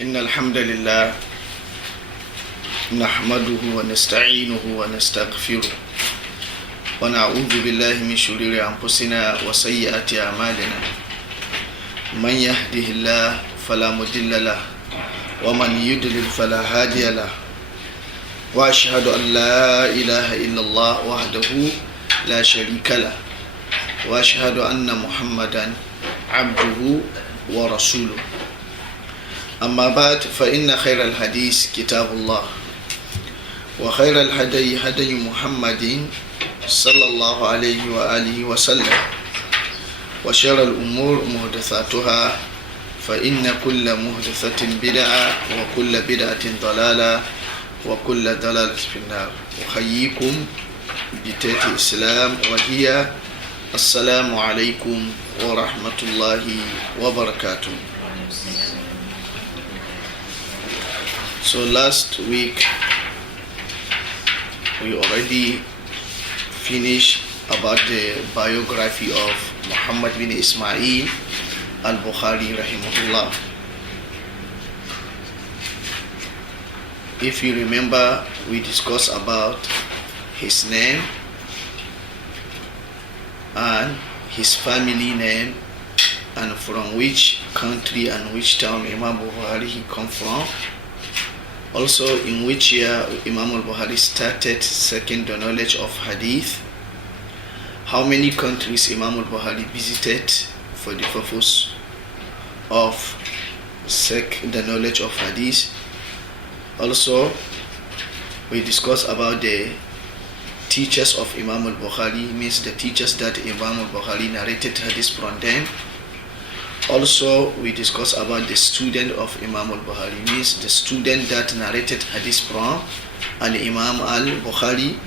إن الحمد لله نحمده ونستعينه ونستغفره ونعوذ بالله من شرور أنفسنا وسيئات أعمالنا من يهده الله فلا مضل له ومن يضلل فلا هادي له وأشهد أن لا إله إلا الله وحده لا شريك له وأشهد أن محمدا عبده ورسوله أما بعد فإن خير الحديث كتاب الله وخير الهدي هدي محمد صلى الله عليه وآله وسلم وشر الأمور محدثاتها فإن كل محدثة بدعة وكل بدعة ضلالة وكل ضلالة في النار. أحييكم بتحية الإسلام وهي السلام عليكم ورحمة الله وبركاته. So last week we already finished about the biography of Muhammad bin Ismail al-Bukhari rahimahullah. If you remember, we discussed about his name and his family name and from which country and which town Imam Bukhari he come from. Also, in which year Imam al-Bukhari started seeking the knowledge of Hadith. How many countries Imam al-Bukhari visited for the purpose of seek the knowledge of Hadith. Also, we discussed about the teachers of Imam al-Bukhari, means the teachers that Imam al-Bukhari narrated Hadith from them. Also, we discussed about the student of Imam al-Bukhari, means the student that narrated Hadith from Imam al-Bukhari.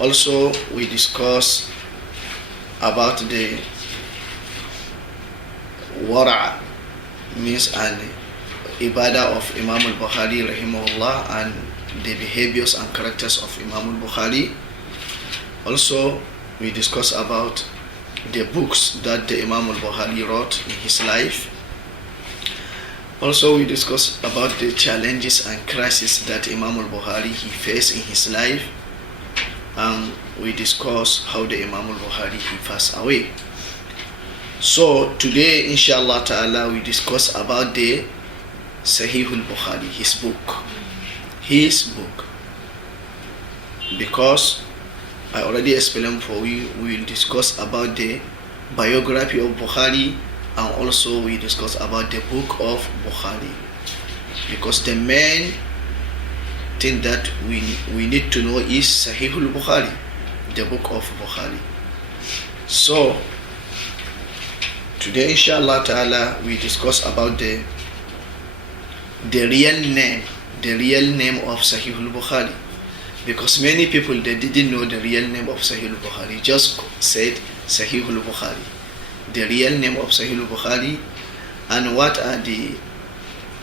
Also, we discussed about the wara, means an ibadah of Imam al-Bukhari rahimahullah and the behaviors and characters of Imam al-Bukhari. Also, we discussed about the books that the Imam al-Bukhari wrote in his life. Also, we discussed about the challenges and crises that Imam al-Bukhari he faced in his life, and we discussed how the Imam al-Bukhari he passed away. So today, inshallah ta'ala, we discuss about the Sahih al-Bukhari, his book, because I already explained for you. We will discuss about the biography of Bukhari, and also we discuss about the book of Bukhari, because the main thing that we need to know is Sahih al-Bukhari, the book of Bukhari. So today, inshallah ta'ala, we discuss about the real name of Sahih al-Bukhari, because many people they didn't know the real name of Sahih al-Bukhari, just said Sahih al-Bukhari. The real name of Sahih al-Bukhari and what are the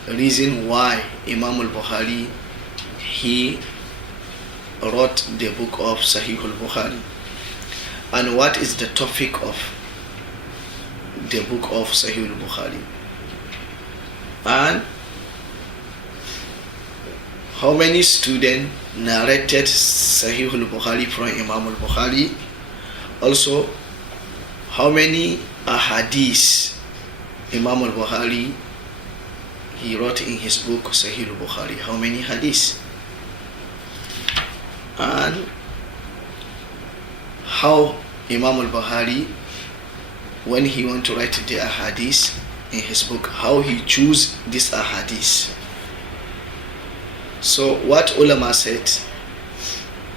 reason why Imam al-Bukhari he wrote the book of Sahih al-Bukhari, and what is the topic of the book of Sahih al-Bukhari, and how many students narrated Sahih al-Bukhari from Imam al-Bukhari. Also, how many ahadith Imam al-Bukhari he wrote in his book Sahih al-Bukhari, how many hadiths, and how Imam al-Bukhari, when he want to write the ahadith in his book, how he choose this ahadith. So what ulama said,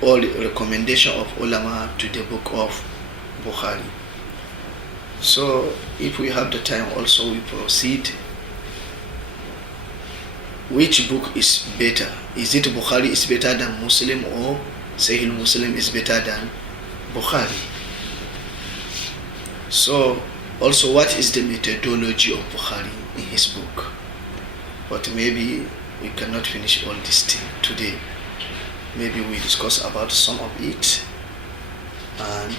all the recommendation of ulama to the book of Bukhari. So if we have the time, also we proceed. Which book is better? Is it Bukhari is better than Muslim, or Sahih Muslim is better than Bukhari? So also, what is the methodology of Bukhari in his book? But maybe we cannot finish all this thing today. Maybe we discuss about some of it, and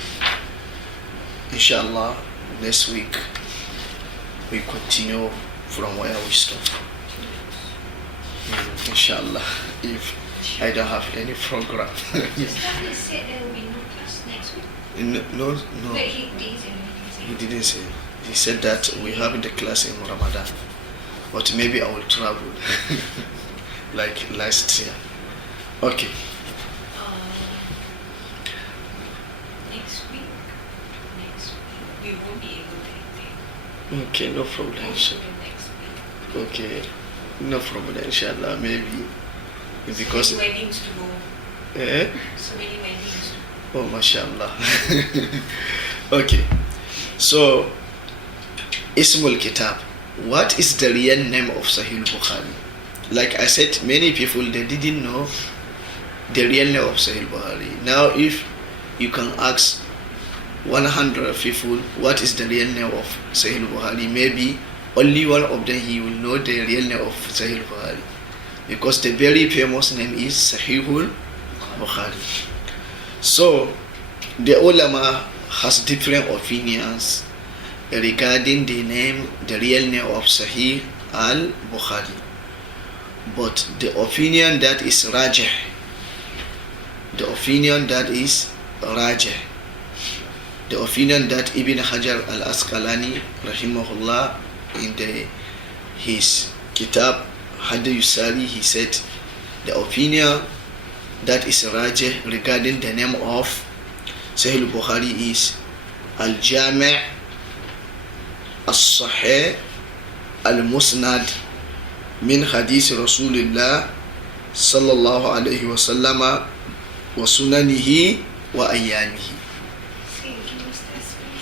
inshallah next week we continue from where we stopped. inshallah, if I don't have any program. Ustaz said there will be no class next week. No. But he didn't say anything. He didn't say. He said that we have the class in Ramadan, but maybe I will travel, like last year. Okay. Next week, we won't be able to attend. Okay, no problem. Next week. Okay, no problem. Inshallah, maybe because so many weddings to go. So many weddings to go. Oh, mashallah. Okay, so Ismul Kitab. What is the real name of Sahih Bukhari? Like I said, many people they didn't know the real name of Sahih Bukhari. Now, if you can ask 100 people what is the real name of Sahih Bukhari, maybe only one of them he will know the real name of Sahih Bukhari, because the very famous name is Sahih Bukhari. So the ulama has different opinions regarding the real name of Sahih al-Bukhari, but the opinion that is rajih, the opinion that Ibn Hajar al-Asqalani rahimahullah in his kitab Hadith Yusari, he said the opinion that is rajih regarding the name of Sahih al-Bukhari is al-Jami' al-Sahih al-Musnad min hadith Rasulullah sallallahu alayhi wa sallama wa sunanihi wa ayyamihi.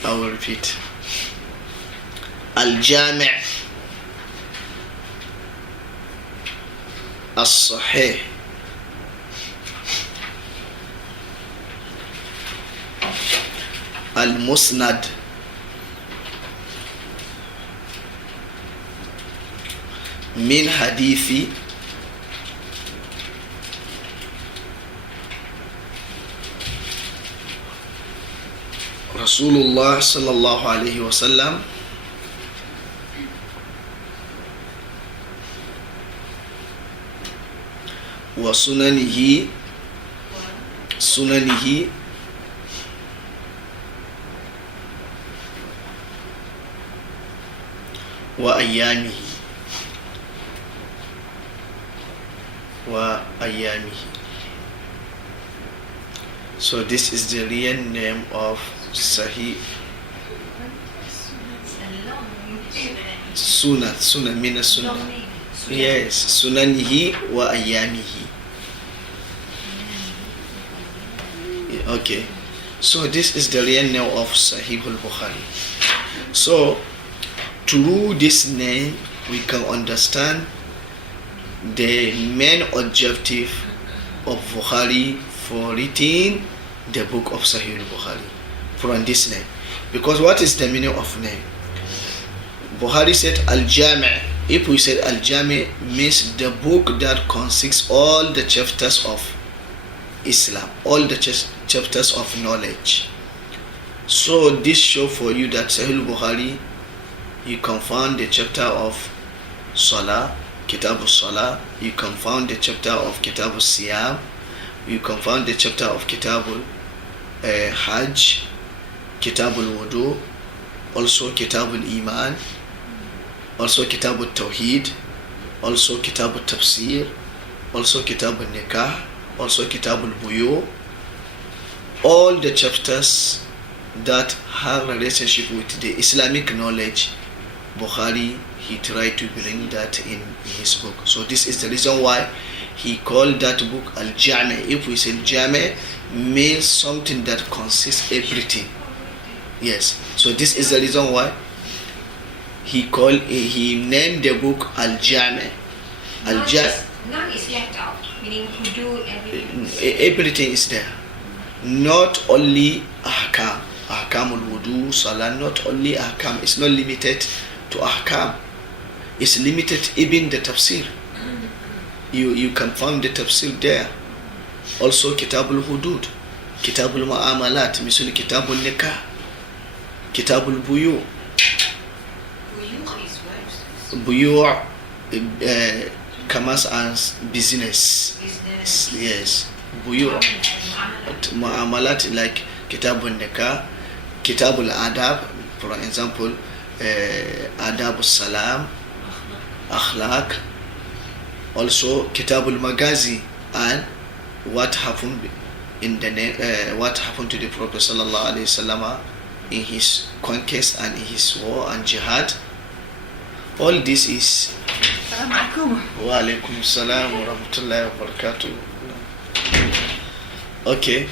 I will repeat. Al-Jami' al-Sahih al-Musnad min hadithi Rasulullah sallallahu alaihi wasallam wa sunanihi wa ayyamihi So this is the real name of Sahih Sunnah mina Sunnah. Yes, sunanihi wa ayyamihi. Okay, so this is the real name of Sahih al-Bukhari. So through this name we can understand the main objective of Bukhari for writing the book of Sahih al-Bukhari from this name. Because what is the meaning of name? Bukhari said al-Jami'. If we said al-Jami', means the book that consists all the chapters of Islam, all the chapters of knowledge. So this show for you that Sahih al-Bukhari, you can find the chapter of Salah, Kitab al-Salah, you can find the chapter of Kitab al-Siyam, you can find the chapter of Kitab al-Hajj, Kitab al-Wudu, also Kitab al-Iman, also Kitab al-Tawheed, also Kitab al-Tafsir, also Kitab al-Nikah, also Kitab al-Buyu. All the chapters that have a relationship with the Islamic knowledge, Bukhari, he tried to bring that in his book. So this is the reason why he called that book al-Jami'. If we say Jami', means something that consists everything. Yes. So this is the reason why he named the book al-Jami'. None is left out, meaning who do everything. Everything is there. Not only ahkam al-wudu, salah, not only ahkam. It's not limited to ahkam. It's limited even the tafsir. You can find the tafsir there. Also Kitab al-Hudud, Kitab al-Mu'amalat, misal Kitab al-Nikah, Kitab al-Buyu. Buyu commerce and business. Yes. Buyu. Mu'amalat like kitabun nikah, kitabul adab, for example, adabus salam, akhlaq. Also kitabul magazi, and what happened what happened to the Prophet sallallahu alaihi wasallam in his conquest and in his war and jihad. All this is. Assalamualaikum. Wa alaikum salam wa rahmatullahi wa barakatuh. Okay,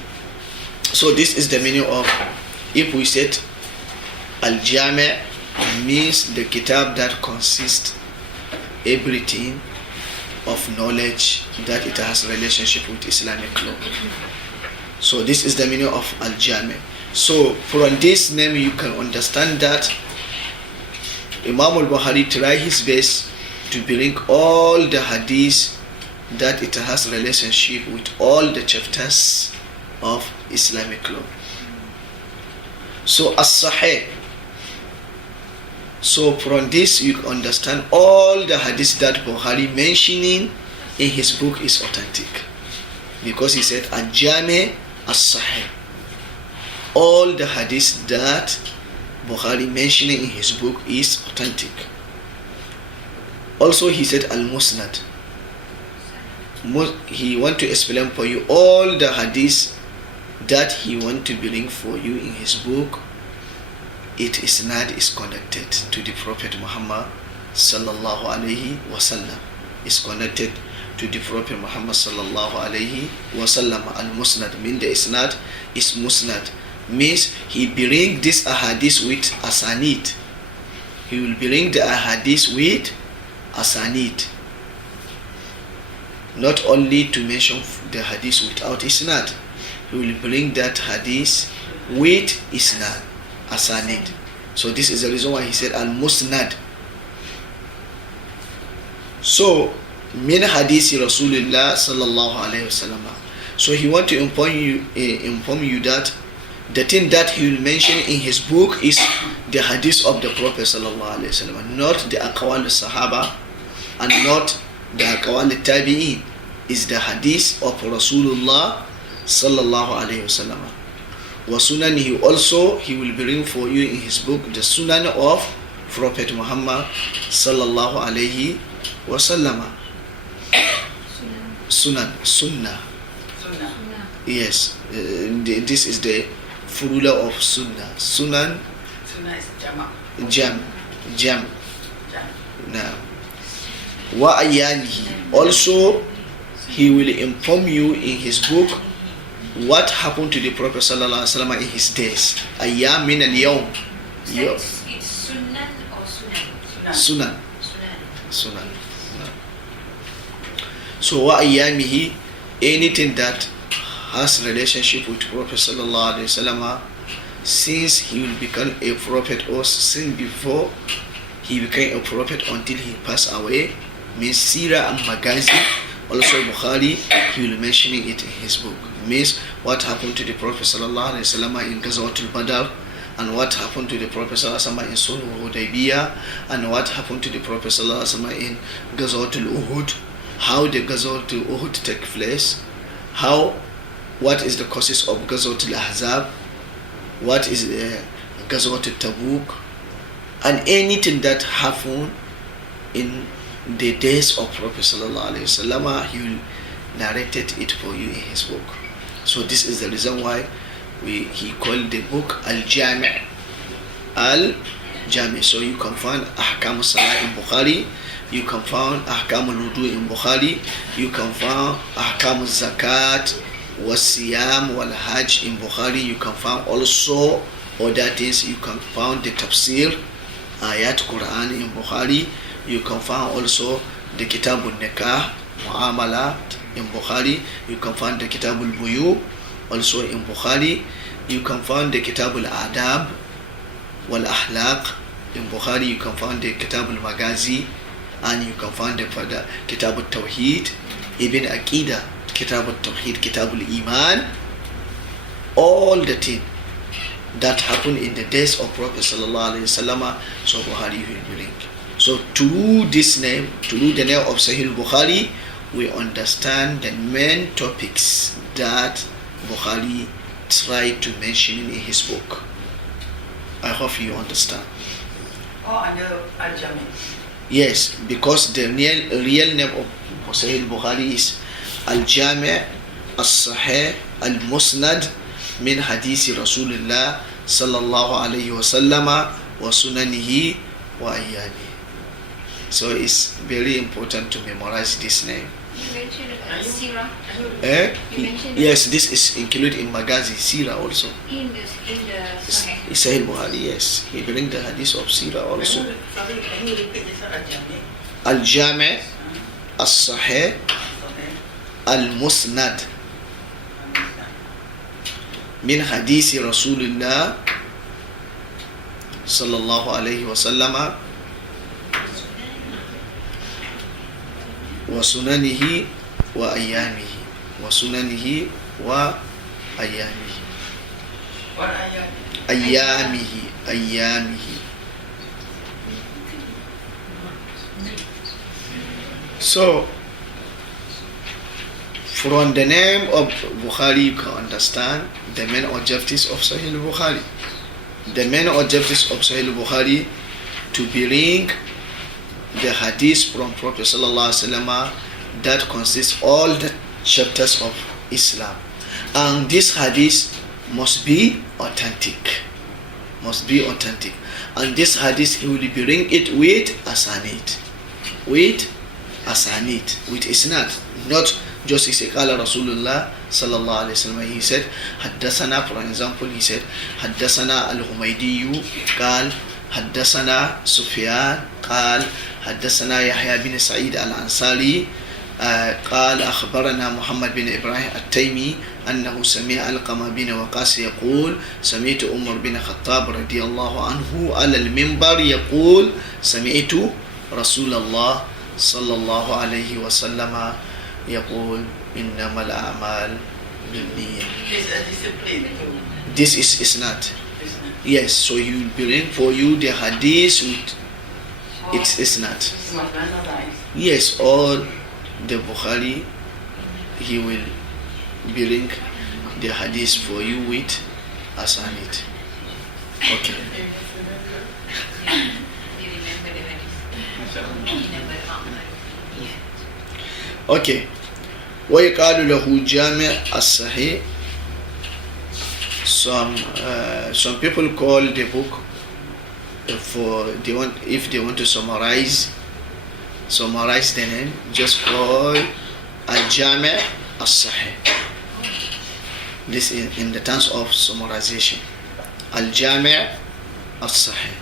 so this is the meaning of, if we said al-jami' means the kitab that consists everything of knowledge that it has relationship with Islamic law. So this is the meaning of al-jami'. So from this name you can understand that Imam al-Bukhari tried his best to bring all the hadiths that it has relationship with all the chapters of Islamic law. So as-sahih. So from this you understand all the hadiths that Bukhari mentioning in his book is authentic, because he said al-jami' as-sahih. All the hadiths that Bukhari mentioning in his book is authentic. Also he said al-musnad. He want to explain for you all the hadiths that he want to bring for you in his book. It is not is connected to the Prophet Muhammad sallallahu alaihi wasallam. Is connected to the Prophet Muhammad sallallahu alaihi wasallam. Al-musnad mean the isnad is musnad, means he bring this ahadith with asanid. He will bring the ahadith with asanid. Not only to mention the hadith without isnad, he will bring that hadith with isnad, asanid. So this is the reason why he said al-musnad. So min hadith Rasulullah sallallahu alaihi wasallam. So he want to inform you that the thing that he will mention in his book is the hadith of the Prophet sallallahu alaihi wasallam, not the aqwal al-sahaba and not the aqwal al-tabi'in. Is the hadith of Rasulullah sallallahu alaihi wasallam. Wa sunanihi, also he will bring for you in his book the sunan of Prophet Muhammad sallallahu alaihi wasallam. Sunnah. Yes, this is the plural of sunnah. Sunan is jam. Now, wa ayanihi, also he will inform you in his book what happened to the Prophet sallallahu alaihi wasallam in his days. Ayyam min al-yawm. It's sunan or sunan? Sunan. So wa ayyamihi, anything that has relationship with Prophet sallallahu alaihi wasallam, since he will become a prophet or since before he became a prophet until he passed away, means Sirah and Magazi. Also Bukhari, he will mentioning it in his book. Means what happened to the Prophet sallallahu alaihi wasallam in Ghazwatul Badr, and what happened to the Prophet sallallahu alaihi wasallam in Sulh Hudaybiyah, and what happened to the Prophet sallallahu alaihi wasallam in Ghazwatul Uhud. How the Ghazwatul Uhud take place, what is the causes of Ghazwatul Ahzab, what is Ghazwatul Tabuk, and anything that happened in the days of Prophet sallallahu alaihi wasallam, he will narrated it for you in his book. So this is the reason why he called the book al-Jami'. Al-Jami'. So you can find Ahkam al-Salah in Bukhari, you can find Ahkam al-Wudu in Bukhari, you can find Ahkam al-Zakat, was-Siyam, wal-Hajj in Bukhari, you can find also other things. You can find the Tafsir, Ayat Quran in Bukhari, you can find also the Kitab al-Nikah, Mu'amalat in Bukhari, you can find the Kitab al-Buyu also in Bukhari, you can find the Kitab al-Adab wal-Ahlaq in Bukhari, you can find the Kitab al-Magazi, and you can find the Kitab al-Tawheed, Ibn Aqidah, Kitab al-Tawheed, Kitab al-Iman. All the things that happened in the days of Prophet sallallahu alaihi wasallam, so Bukhari will bring. So through this name, through the name of Sahih Bukhari, we understand the main topics that Bukhari tried to mention in his book. I hope you understand. Under Al-Jami. Yes, because the real name of Sahih Bukhari is Al-Jami' As-Sahih Al-Musnad min Hadisi Rasulullah sallallahu alayhi wa sallama wa sunanihi wa ayyami. So it's very important to memorize this name. You mentioned about Sirah. You mentioned Yes, this is included in Magazi Sirah also. in the Sahih. Sahih Bukhari, yes. He brings the hadith of Sirah also. Can you repeat this Al-Jami? Al-Jami' As-Sahih Al-Musnad min Hadisi Rasulullah sallallahu alayhi wa sallama wa sunanihi wa ayyamihi wa sunanihi wa ayyamihi What ayat? ayyamihi. So from the name of Bukhari you can understand the main objectives of Sahih Bukhari. The main objectives of Sahih Bukhari to bring the hadith from Prophet sallallahu alaihi wasallam that consists all the chapters of Islam, and this hadith must be authentic, and this hadith he will bring it with asanid, with isnad, not just he said qala Rasulullah sallallahu alaihi wasallam. He said haddasana, for example, he said haddasana al-Humaydi qal haddasana Sufyan qal حدثنا يحيى بن سعيد الأنصاري قال أخبرنا محمد بن إبراهيم التيمي أنه سمع علقمة بن وقاص يقول سمعت عمر بن الخطاب رضي الله عنه على المنبر يقول سمعت رسول الله صلى الله عليه وسلم يقول إنما الأعمال بالنية. This is a discipline. This is not. Yes, so he will bring for you the hadith with it's not. Yes, all the Bukhari he will bring the hadith for you with asanid. Okay. You remember the hadith. Okay. ويقال له جامع الصحيح. Some people call the book if they want to summarize the name, just call Al-Jami' As-Sahih. This is in the terms of summarization. Al-Jami' As-Sahih.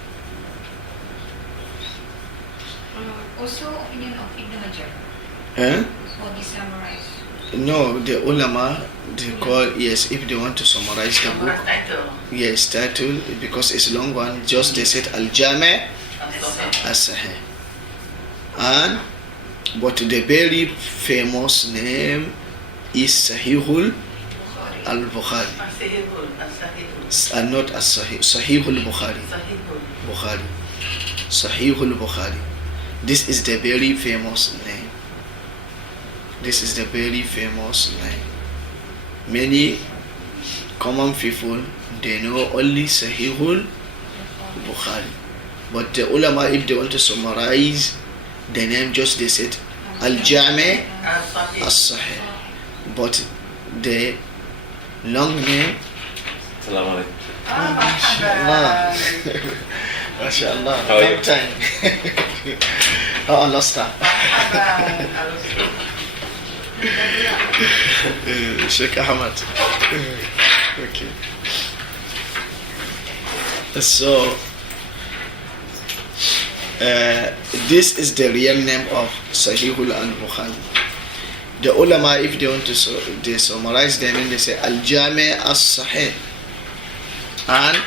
Also, opinion of Ibn Hajar. Or be summarized. No, the ulama they call, yes, if they want to summarize the book, yes, title, because it's a long one, just they said Al-Jami' As-Sahih. And but the very famous name is Sahihul al-Bukhari, and not As-Sahih, Sahihul Bukhari. Sahihul Bukhari. This is the very famous name. Many common people, they know only Sahihul Bukhari, but the ulama, if they want to summarize the name, just they said Al-Jami' As-Sahih. But the long name, Assalamu alaikum. MashaAllah, How are you? long time. Allah stop. Sheikh Ahmad. Okay. So this is the real name of Sahihul al-Bukhari. The ulama, if they want to they summarize them, and they say Al-Jami' As-Sahih. And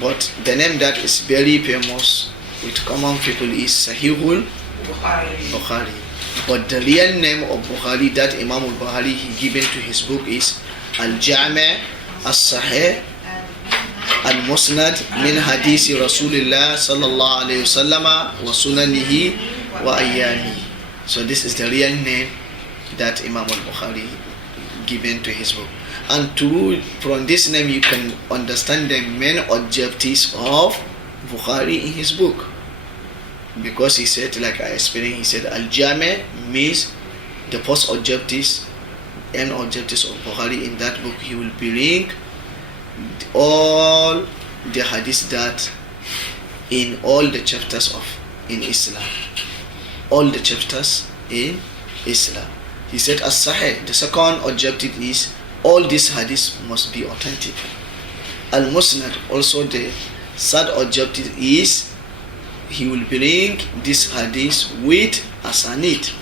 but the name that is very famous with common people is Sahihul Bukhari. But the real name of Bukhari that Imam al-Bukhari he given to his book is Al-Jami' As-Sahih al-Musnad min hadisi Rasulullah sallallahu alayhi wa sunanihi wa ayyamihi. So this is the real name that Imam al-Bukhari given to his book. And from this name you can understand the main objectives of Bukhari in his book. Because he said, like I explained, he said al-Jami means the first objectives and objectives of Bukhari in that book. He will bring all the hadiths that in all the chapters in Islam. All the chapters in Islam. He said as-Sahih. The second objective is all these hadiths must be authentic. Al-Musnad, also the third objective is he will bring this hadith with asanid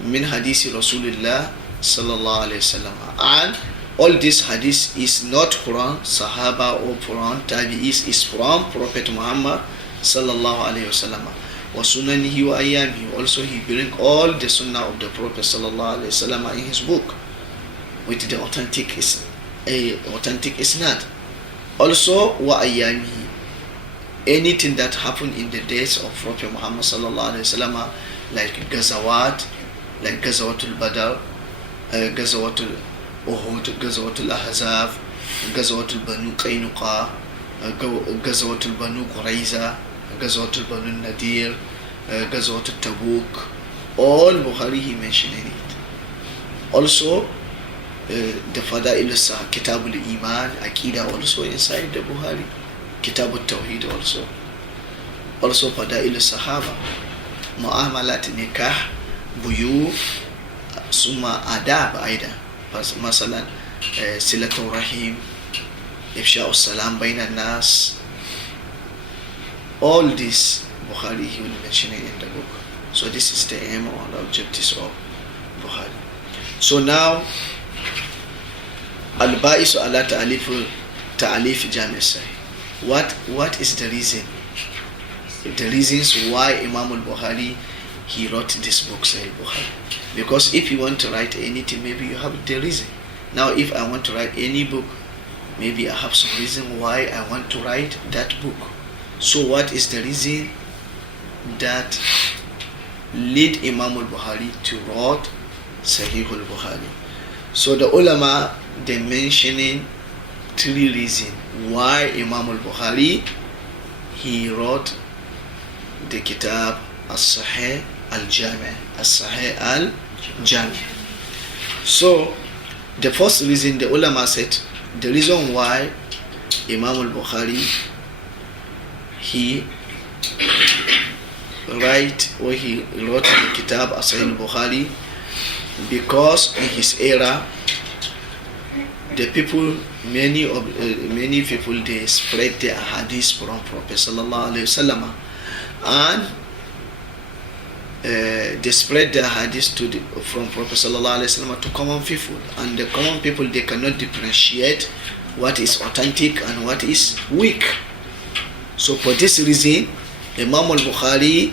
min hadisi Rasulullah sallallahu alayhi wasallam, and all this hadith is not from Sahaba or from Tabi'is, is from Prophet Muhammad sallallahu alayhi wasallam. Wa sunanihi wa ayyamihi. Also he bring all the sunnah of the Prophet sallallahu alayhi wasallam in his book with the authentic isnad. Also wa ayyamihi. Anything that happened in the days of Prophet Muhammad sallallahu alayhi wasallam, like Gazawat, like Gazawatul Badr, Gazawatul Uhud, Gazawatul Ahzab, Gazawatul Banu Qaynuqa, Gazawatul Banu Qurayza, Gazawatul Banu Nadir, Gazawatul Tabuk, all Bukhari he mentioned in it. Also the Fada'il Kitabul Iman, Aqidah also inside the Bukhari, Kitabul Tawheed also Fada'il Sahaba, Mu'amalat Nikah, Buyu, Summa Adab Aida, Masalan Silatul Rahim, Ifsha'us Salam Bayna Nas. All this Bukhari he will mention it in the book. So this is the aim or the objectives of Bukhari. So now Al-Ba'isu ala ta'alif Jami' Sahih. What is the reason? The reasons why Imam al-Bukhari he wrote this book, Sahih Bukhari. Because if you want to write anything, maybe you have the reason. Now if I want to write any book, maybe I have some reason why I want to write that book. So what is the reason that lead Imam al-Bukhari to write Sahih al-Bukhari? So the ulama, they mentioning three reasons why Imam al-Bukhari he wrote the kitab as-Sahih al-Jami', as-Sahih al-Jami'. So the first reason, the ulama said, the reason why Imam al-Bukhari he wrote the kitab as-Sahih al-Bukhari, because in his era the people, many people, they spread their hadith from Prophet sallallahu alaihi wasallam, and they spread their hadith from Prophet sallallahu alaihi wasallam to common people, and the common people, they cannot differentiate what is authentic and what is weak. So for this reason, Imam al-Bukhari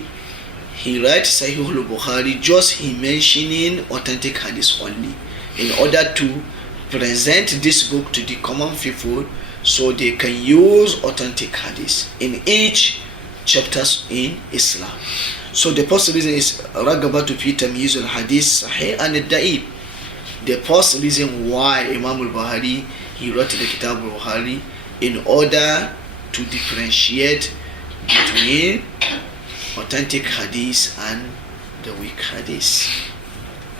he writes Sahih al-Bukhari, just he mentioning authentic hadith only, in order to present this book to the common people so they can use authentic hadith in each chapters in Islam. So the first reason is Ragabatu fi tamyiz al-hadith sahih and al-da'if. The first reason why Imam al-Bukhari he wrote the Kitab al-Bukhari, in order to differentiate between authentic hadith and the weak hadith.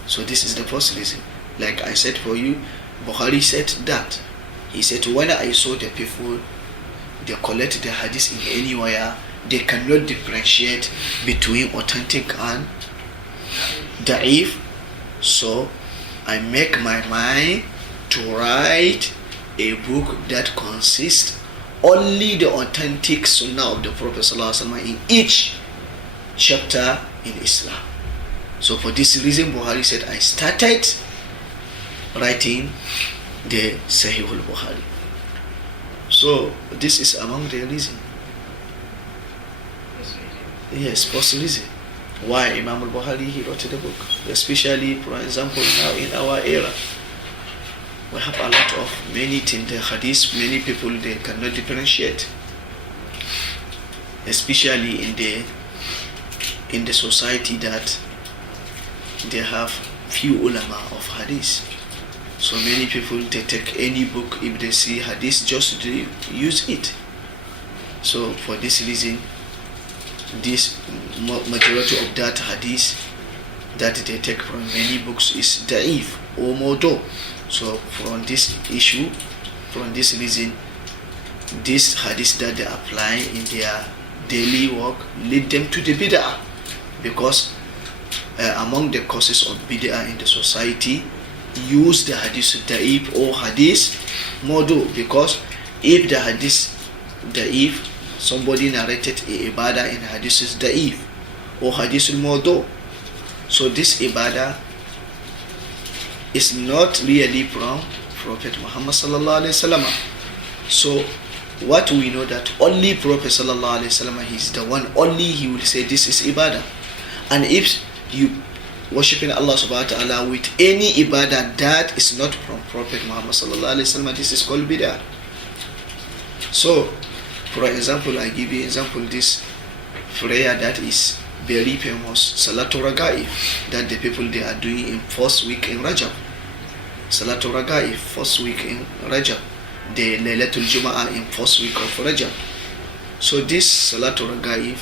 So this is the first reason. Like I said for you, Bukhari said that. He said, when I saw the people, they collect the hadith in anywhere, they cannot differentiate between authentic and da'if. So I make my mind to write a book that consists only the authentic sunnah of the Prophet ﷺ in each chapter in Islam. So for this reason, Bukhari said, I started writing the Sahih al-Bukhari. So this is among the reasons. Yes, first reason why Imam al-Bukhari he wrote the book, especially for example now in our era. we have a lot of many things. The hadith, many people they cannot differentiate, especially in the society that they have few ulama of hadith. So many people they take any book, if they see hadith, just to use it. So for this reason, this majority of that hadith that they take from many books is da'if or modo. So from this issue, from this reason, this hadith that they apply in their daily work lead them to the bid'ah, because among the causes of bid'ah in the society, use the hadith da'if or hadith modu, because if the hadith da'if, somebody narrated a ibadah in hadith is da'if or hadith modu, so this ibadah is not really from Prophet Muhammad sallallahu alaihi wasallam. So what we know that only Prophet sallallahu alaihi wasallam, he's the one, only he will say this is ibadah. And if you worshiping Allah subhanahu wa ta'ala with any ibadah that is not from Prophet Muhammad sallallahu alaihi wasallam, this is called bid'ah. So for example, I give you example, this prayer that is very famous, Salatul Raga'ib, that the people they are doing in first week in Rajab. Salatul Raga'ib, first week in Rajab. The Laylatul Jum'ah in first week of Rajab. So this Salatul Raga'ib,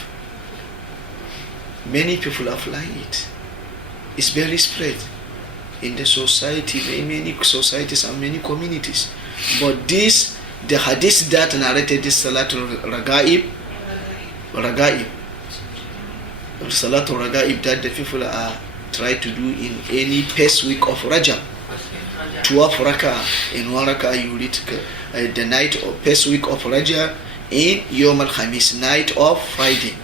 many people apply it. It's very spread in the society, many societies and many communities. But this, the hadith that narrated this Salatul Raga'ib, Salatul Raga'ib that the people are try to do in any first week of Rajab. 12 rak'ah, in one rak'ah you read the night of first week of Rajab, in Yom al-Khamis, night of Friday.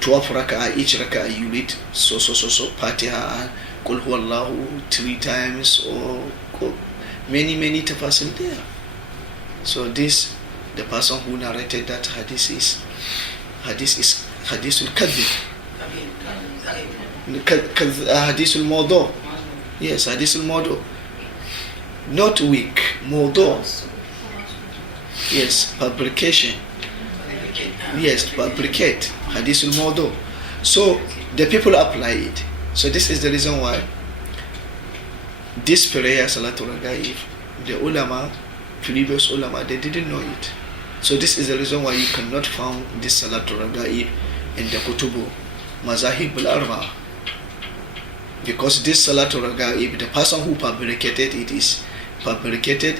12 rak'ah, each rak'ah you read so Fatiha, Qul Huwallahu 3 times, or many tafsir there. So this, the person who narrated that hadith is hadithul kadhib, hadithul mawdu'. Yes, hadithul mawdu', not weak, mawdu'. Yes, fabrication. Yes, fabricate, hadithul mawdu'. So the people apply it. So this is the reason why this prayer Salatul Raga'ib, the ulama, previous ulama, they didn't know it. So this is the reason why you cannot find this Salatul Raga'ib in the kutubu mazahib al-arba, because this Salatul Raga'ib, the person who fabricated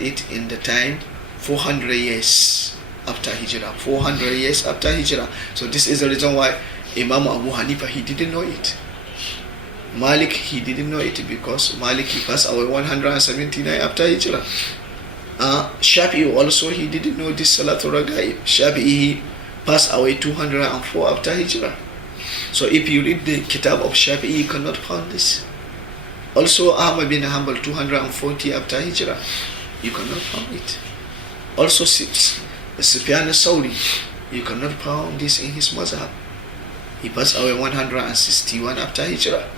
it in the time 400 years after Hijrah, 400 years after Hijrah. So this is the reason why Imam Abu Hanifa, he didn't know it. Malik, he didn't know it, because Malik, he passed away 179 after Hijrah. Shafi'i also, he didn't know this Salatul Raga'ib. Shafi'i, he passed away 204 after Hijrah. So if you read the kitab of Shafi'i, you cannot find this. Also Ahmad bin Hanbal, 240 after Hijrah, you cannot find it. Also Sufyan al-Thawri, you cannot find this in his mazhab. He passed away 161 after Hijrah.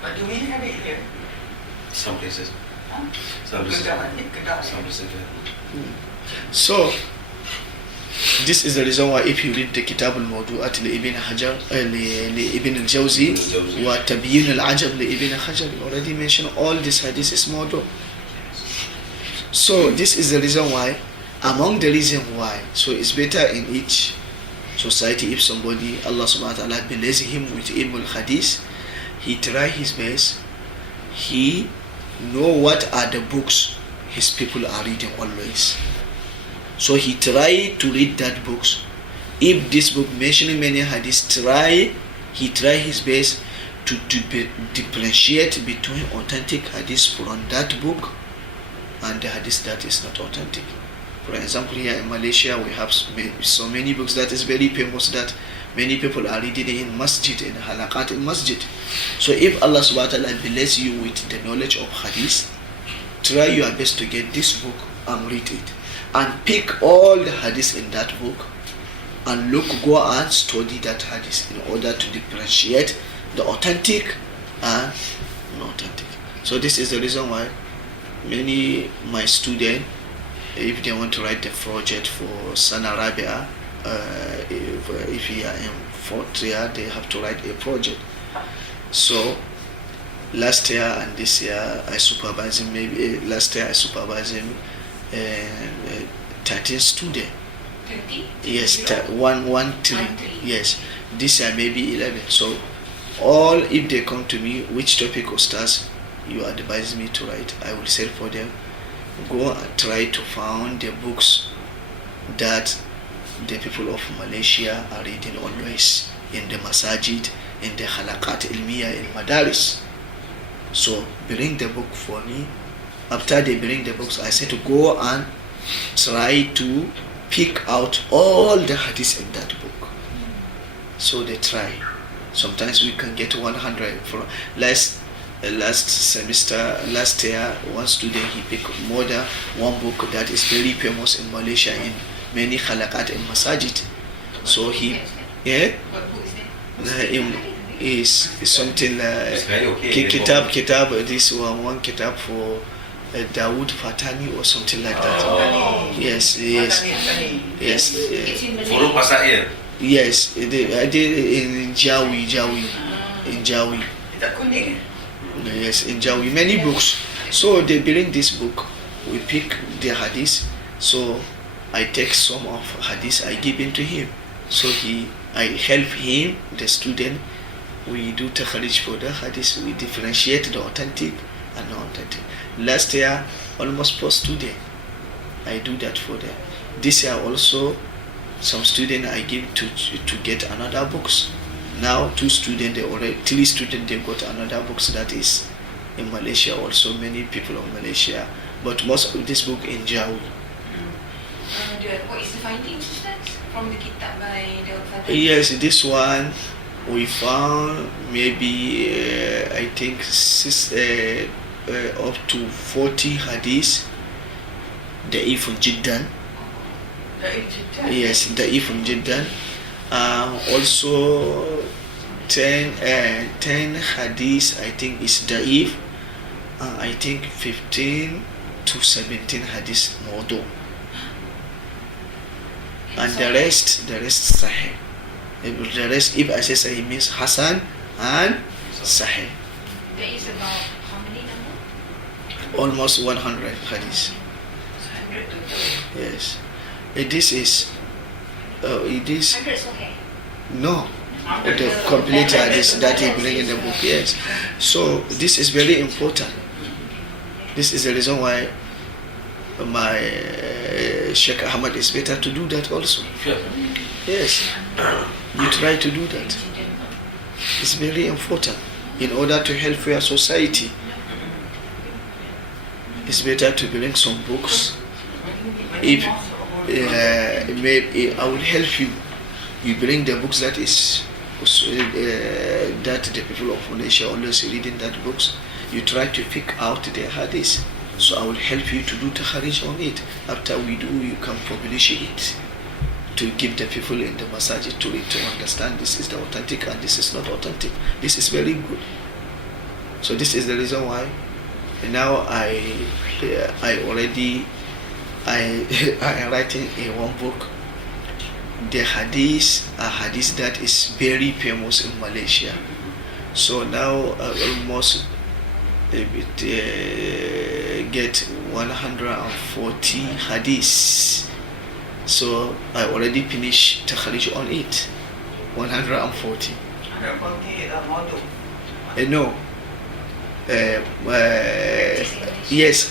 But do we have it here? Some places. Huh? Some places. Some places. So this is the reason why if you read the Kitab al-Mawdu'at li Ibn Hajar, li Ibn al-Jawzi, wa Tabyin al-Ajab li Ibn Hajar, already mentioned all this hadith is mawdu'. So this is the reason why, among the reason why, so it's better in each society if somebody, Allah subhanahu wa ta'ala bless him with ilmu al-Hadith, he try his best, he know what are the books his people are reading always. So he try to read that books. If this book mentioning many hadiths, he try his best to differentiate between authentic hadiths from that book and the hadith that is not authentic. For example, here in Malaysia, we have so many books that is very famous that many people are reading in masjid, in halaqat in masjid. So if Allah subhanahu wa ta'ala bless you with the knowledge of hadith, try your best to get this book and read it. And pick all the hadith in that book and go and study that hadith in order to differentiate the authentic and non-authentic. So this is the reason why many my students, if they want to write the project for Sana Rabia, if you are in fourth year, they have to write a project. So last year and this year I supervise him. Maybe last year I supervised him 13 students. 30? Yes, 1 3. Yes, this year maybe 11. So all, if they come to me, which topic or stars you advise me to write, I will say for them, go and try to find the books that the people of Malaysia are reading always in the masajid, in the halakat ilmiya, in madaris. So bring the book for me. After they bring the books, I say to go and try to pick out all the hadiths in that book. So they try. Sometimes we can get 100. For last semester, last year, one student, he picked more than one book that is very famous in Malaysia in many halakat and masajid. So he, yeah, What book is that? is something like kitab. This one kitab for Dawood Fatani or something like that. Oh. Yes. It's in Follow Malay. pasal Yes, I did in Jawi. In Jawi. tak kuning. Yes, in Jawi. Many books. So they bring this book. We pick the hadith. So I take some of hadith, I give it to him. So I help him, the student. We do takhrij for the hadith. We differentiate the authentic and non-authentic. Last year, almost 4 students. I do that for them. This year also, some students I give to get another books. Now 2 students, 3 students, they got another books that is in Malaysia also, many people of Malaysia. But most of this book in Jawi. What is the findings, Ustaz? From the kitab by the Fatah? Yes, this one we found maybe I think up to 40 hadith. Da'ifun jiddan. Yes, da'ifun jiddan. Also 10 hadith I think is da'if. I think 15 to 17 hadith mawdu. And the rest sahih. The rest, if I say sahih, means hasan and sahih. There is about how many number? Almost 100 hadith. 100 total. Yes. This is 100 Sahih. no, the complete hadith that he bring in the book. Yes. So this is very important. This is the reason why my Sheikh Ahmad is better to do that also. Yes, you try to do that. It's very important in order to help your society. It's better to bring some books. If maybe I will help you. You bring the books that is that the people of Malaysia always reading that books. You try to pick out the hadith. So I will help you to do takhrij on it. After we do, you can publish it to give the people in the masajid to read, to understand this is the authentic and this is not authentic. This is very good. So this is the reason why now I am writing in one book the hadith, a hadith that is very famous in Malaysia. So now almost get 140 hadiths. So I already finished takhrij on it. 140. No. Yes,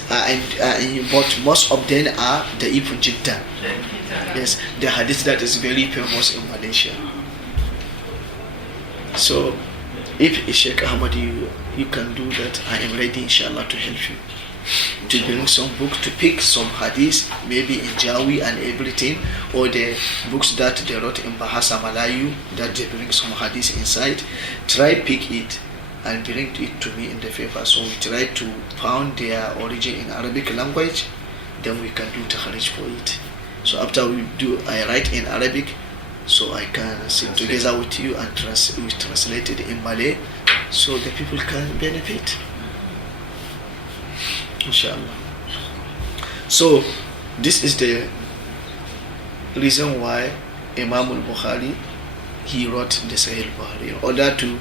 but most of them are the Ibn Jiddan. Yes, the hadith that is very famous in Malaysia. So if Sheikh Ahmad, you can do that, I am ready inshallah to help you. To bring some book, to pick some hadith, maybe in Jawi and everything, or the books that they wrote in Bahasa Malayu, that they bring some hadith inside. Try pick it and bring it to me in the paper. So we try to find their origin in Arabic language, then we can do takhrij for it. So after we do, I write in Arabic, so I can sit together with you and we translate it in Malay, so the people can benefit. Inshallah. So this is the reason why Imam al-Bukhari, he wrote the Sahih Bukhari, in order to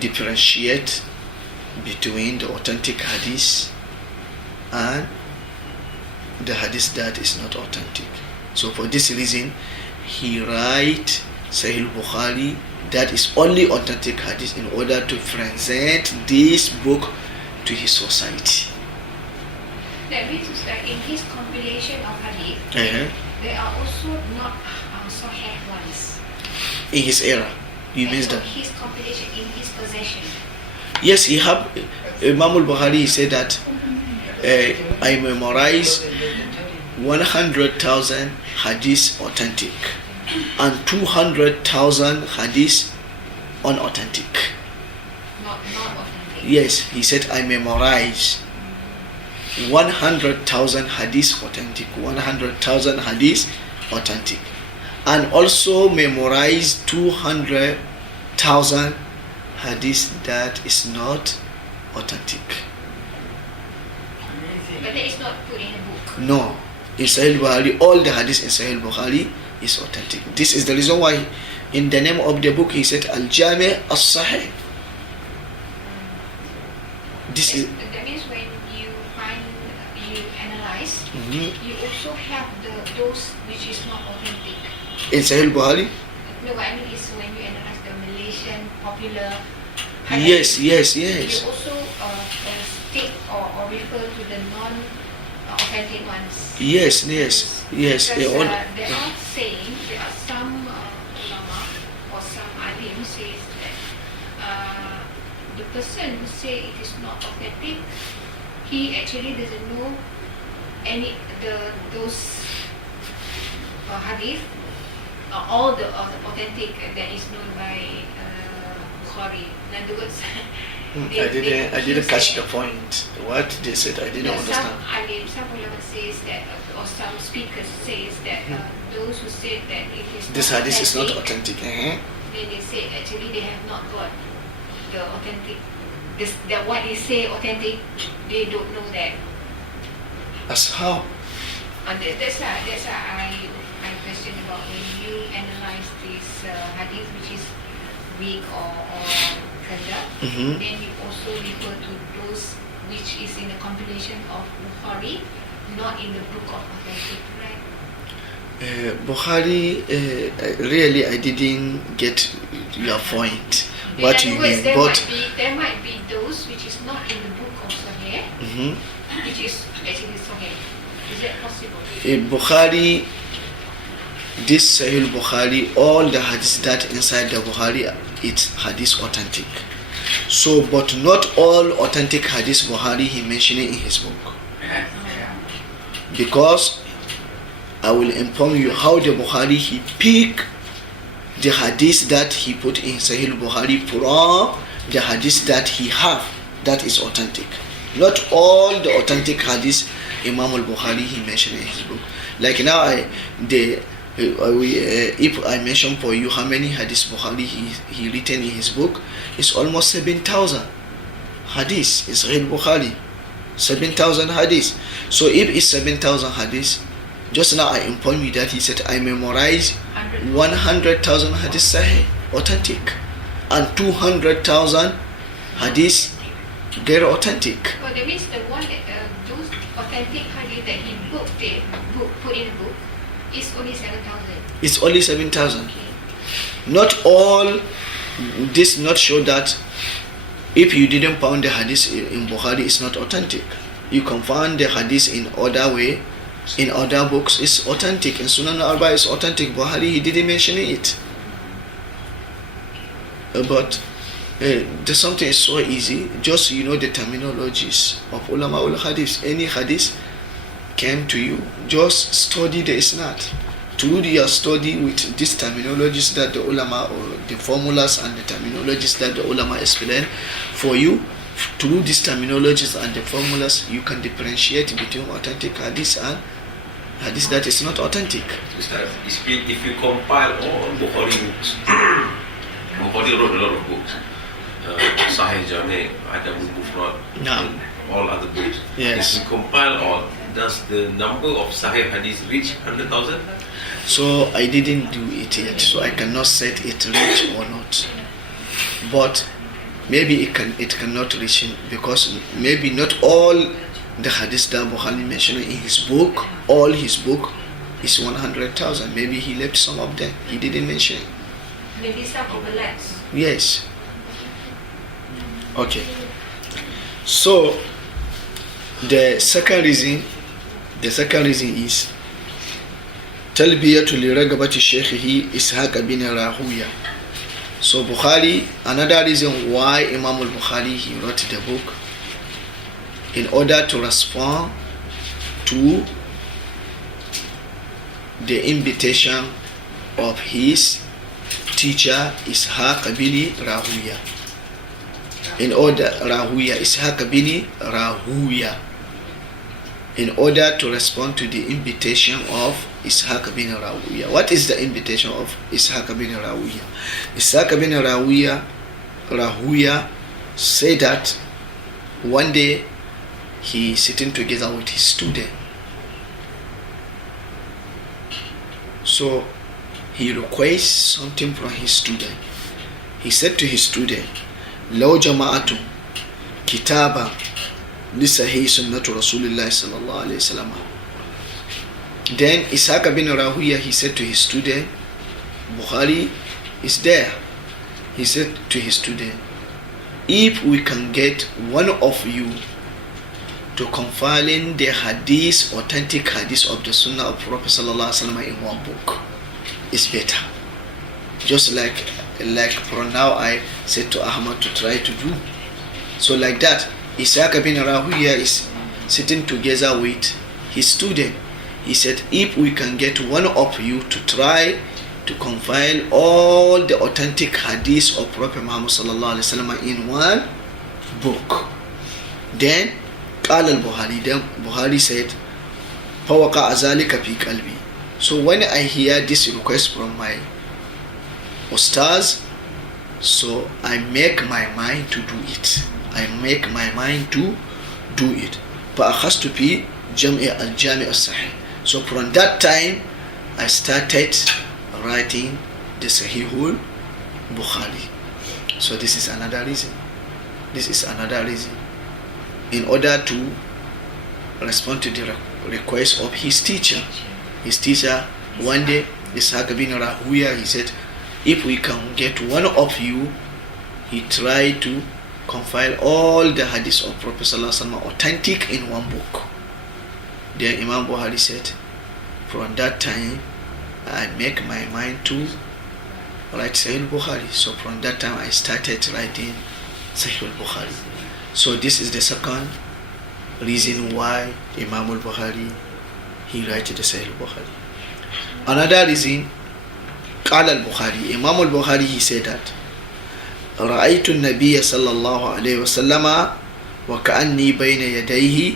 differentiate between the authentic hadith and the hadith that is not authentic. So for this reason, he write Sahih Bukhari that is only authentic hadith in order to present this book to his society. That means that in his compilation of hadith, there are also not sahih ones. In his era, you mean that? His compilation in his possession. Yes, he have. Imam al-Bukhari said that I memorized 100,000 hadith authentic and 200,000 hadith unauthentic. Not authentic. Yes, he said I memorized 100,000 hadith authentic, 100,000 hadith authentic, and also memorized 200,000 hadith that is not authentic. But that is not put in a book. No, in Sahih Bukhari, all the hadith in Sahih Bukhari is authentic. This is the reason why in the name of the book he said Al-Jami' As-Sahih. This is That means when you analyze, you also have those which is not authentic. in Sahih Bukhari. No, what I mean is when you analyze the Malaysian popular Yes. you also state or refer to the non-authentic ones. Yes. Because there are saying, there are some ulama or some alim says that the person who say it is not authentic, he actually doesn't know those hadith, all the authentic that is known by Bukhari. In other words, I didn't catch the point. What they said, I didn't understand. Some ulama says that, or some speakers says that those who say that it is This not hadith is not authentic, authentic. then they say actually they have not got the authentic. That what they say authentic, they don't know that. As how? And that's why I question about when you analyze this hadith which is weak or conduct, then you also refer to those which is in the compilation of Bukhari, not in the book of authentic, right? Bukhari, really I didn't get your point. What you mean? But there might be those which is not in the book of Sahih, which is actually Sahih. Is that possible? Bukhari, this Sahih Bukhari, all the hadith that inside the Bukhari, it's hadith authentic. So, but not all authentic hadith Bukhari he mentioned in his book. Because I will inform you how the Bukhari he pick the hadith that he put in Sahih Bukhari from the hadith that he have that is authentic. Not all the authentic hadith Imam al-Bukhari he mentioned in his book. Like now if I mention for you how many hadith Bukhari he written in his book, it's almost 7,000 hadith in Sahih Bukhari. 7,000 hadith. So if it's 7,000 hadith, just now I informed you that he said I memorized 100,000 hadith Sahih authentic and 200,000 hadith get authentic. Well, that means the one that those authentic hadith that he put in the book is only 7,000. It's only 7,000. Okay. Not all. This not show that if you didn't find the hadith in Bukhari, it's not authentic. You can find the hadith in other way, in other books, it's authentic. In Sunan al-Arba is authentic. Bukhari he didn't mention it. But there's something so easy. Just the terminologies of ulama al-Hadith. Any hadith came to you, just study the isnad. Through your study with these terminologies that the ulama, or the formulas and the terminologies that the ulama explain for you, through these terminologies and the formulas, you can differentiate between authentic hadith and hadith that is not authentic. If you compile all Bukhari books, Bukhari wrote a lot of books, Sahih Jami', Adab al-Mufrad, No. all other books. Yes. If you compile all, does the number of Sahih Hadith reach 100,000? So I didn't do it yet, so I cannot set it reach or not. But maybe it cannot reach him, because maybe not all the hadith that Bukhari mentioned in his book, all his book is 100,000. Maybe he left some of them, he didn't mention. Maybe some overlaps. Yes. Okay. So the second reason is talbiyatu li ragabati shaykhihi Ishaq bin Rahuya. So Bukhari, another reason why Imam al-Bukhari he wrote the book, in order to respond to the invitation of his teacher Ishaq bin Rahuya. Ishaq bin Rahuya. In order to respond to the invitation of Ishaq bin Rahuya. What is the invitation of Ishaq bin Rahuya? Ishaq bin Rahuya said that one day he sitting together with his student. So he requests something from his student. He said to his student, "Law jama'atum kitaba li sahih sunnatu Rasulillah sallallahu alaihi wasallam." Then Ishaq bin Rahuya, he said to his student, Bukhari is there. He said to his student, if we can get one of you to compiling the hadith, authentic hadith of the Sunnah of Prophet sallallahu alaihi wasallam in one book, it's better. Just like for now I said to Ahmad to try to do. So like that, Ishaq bin Rahuya is sitting together with his student. He said, if we can get one of you to try to compile all the authentic hadith of Prophet Muhammad sallallahu alaihi wasallam in one book, then قال البخاري, then Bukhari said, فوقع ذلك في قلبي. So when I hear this request from my ustaz, so I make my mind to do it. فأخذت في جمع الجامع الصحيح. So from that time I started writing the Sahihul Bukhari. So this is another reason. In order to respond to the request of his teacher. His teacher, one day, Ishaq bin Rahuya, he said, if we can get one of you, he tried to compile all the hadiths of Prophet sallallahu alaihi wasallam authentic in one book. Then Imam Bukhari said, from that time I make my mind to write Sahih Bukhari. So from that time I started writing Sahih Bukhari. So this is the second reason why Imam al-Bukhari he writes the Sahih Bukhari. Another reason, قال البخاري, Imam al-Bukhari he said that رأيت النبي صلى الله عليه وسلم وكأني بين يديه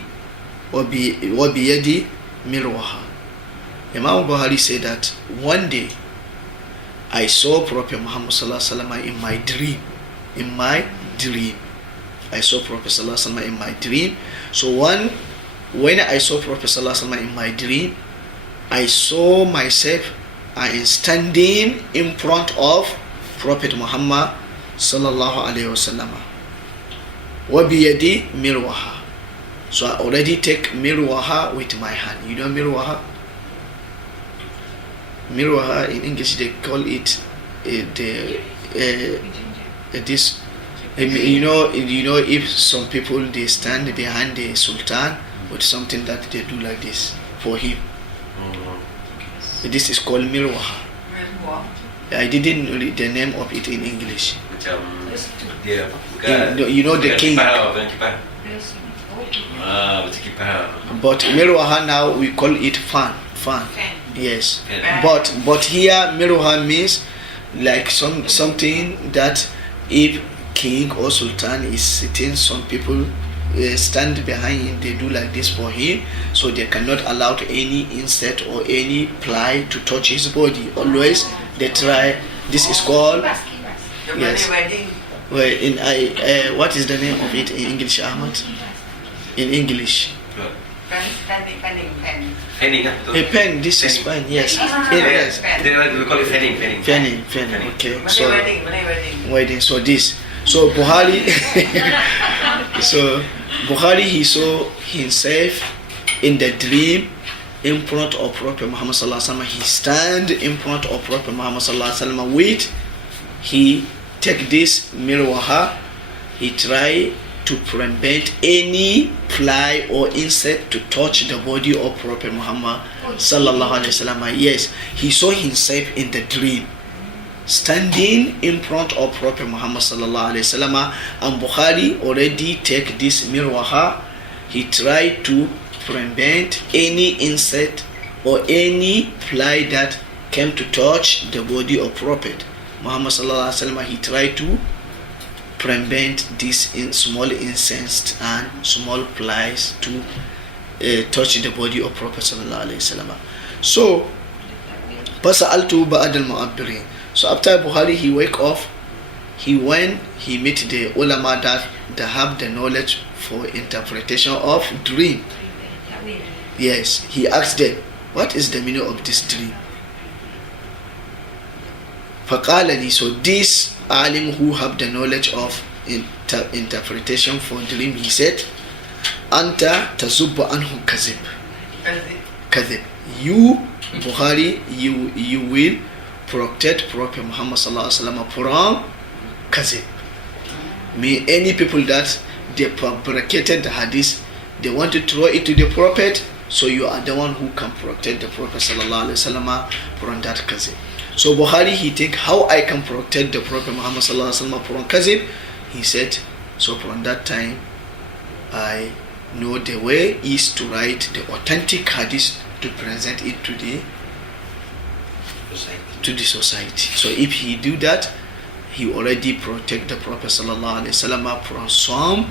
وبيدي مروحة. Imam al-Bukhari said that one day I saw Prophet Muhammad sallallahu alaihi wasallam in my dream. I saw Prophet sallallahu alaihi wasallam in my dream. So when I saw Prophet sallallahu alaihi wasallam in my dream, I saw myself I am standing in front of Prophet Muhammad sallallahu alaihi wasallam. Wa biyadi mirwaha. So I already take mirwaha with my hand. You know mirwaha? Mirwaha in English they call it this. You know if some people they stand behind the sultan with something that they do like this for him. This is called mirwaha. I didn't read the name of it in English. You know the king. But mirwaha now we call it fan. Yes. But here mirwaha means like something that if king or sultan is sitting, some people stand behind him, they do like this for him, so they cannot allow any insect or any fly to touch his body. Always they try. This is called, yes. Well, what is the name of it in English, Ahmad? In English, Pen. Fanning kan? A pen, this is pen, yes. Yes. We call it fanning. Fanning, okay. So, Malay wedding. wedding, so this. So Buhari, he saw himself in the dream in front of Prophet Muhammad sallallahu alaihi wasallam. He stand in front of Prophet Muhammad sallallahu alaihi wasallam with, he take this mirwaha, he try to prevent any fly or insect to touch the body of Prophet Muhammad sallallahu alaihi wasallam. Yes, he saw himself in the dream standing in front of Prophet Muhammad sallallahu alaihi wasallam, and Bukhari already take this mirwaha. He tried to prevent any insect or any fly that came to touch the body of Prophet Muhammad sallallahu alaihi wasallam. He tried to prevent these small insects and small flies to touch the body of Prophet sallallahu alaihi wasallam. So, fasa'altu ba'd al-mu'abbirin. So after Bukhari, he wake up, he went, he meet the ulama that they have the knowledge for interpretation of dream. Yes, he asked them, what is the meaning of this dream? Faqalani, so this alim who have the knowledge of interpretation for dream, he said, Anta tazubba anhu kazib. Kazib. You, Bukhari, you will protect Prophet Muhammad sallallahu alaihi wasallam from kazib. May any people that they fabricated the hadith, they want to throw it to the Prophet, so you are the one who can protect the Prophet sallallahu alaihi wasallam from that kazib. So Bukhari, he think, how I can protect the Prophet Muhammad sallallahu alaihi wasallam from kazib? He said, so from that time, I know the way is to write the authentic hadith to present it to the society. So if he do that, he already protect the Prophet sallallahu alaihi wasallam from some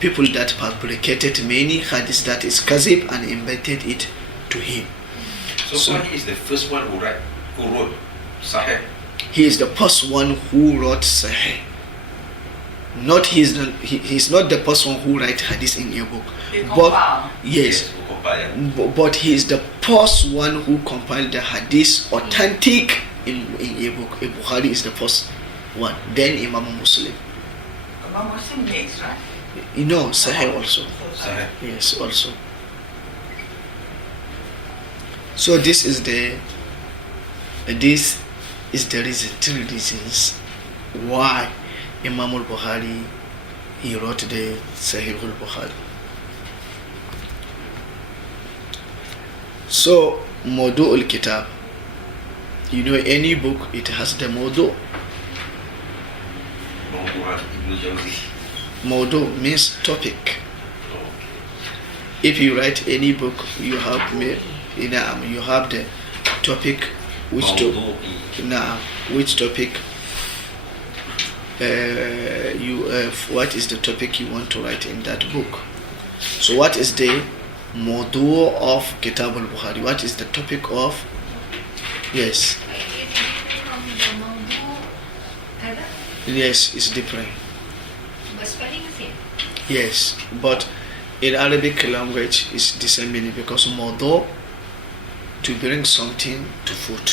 people that fabricated many hadiths that is kazib and invented it to him. So he is the first one who wrote sahih. He is the first one who wrote sahih. He's not the first one who write hadith in a book. But yes, but he is the first one who compiled the hadith authentic in a book. Bukhari is the first one. Then Imam Muslim. Imam Muslim next, right? Sahih also. Sahih. Yes, also. So this is the reason, three reasons why Imam al-Bukhari, he wrote the Sahih al-Bukhari. So, Mawdu al-Kitab. Any book, it has the Mawdu. Mawdu means topic. If you write any book, you have the topic, which topic what is the topic you want to write in that book. So what is the Mawdu of Kitab al-Bukhari? What is the topic of? Yes. Yes, it's different. But spelling is same. Yes, but in Arabic language it's the same meaning, because Mawdu, to bring something to food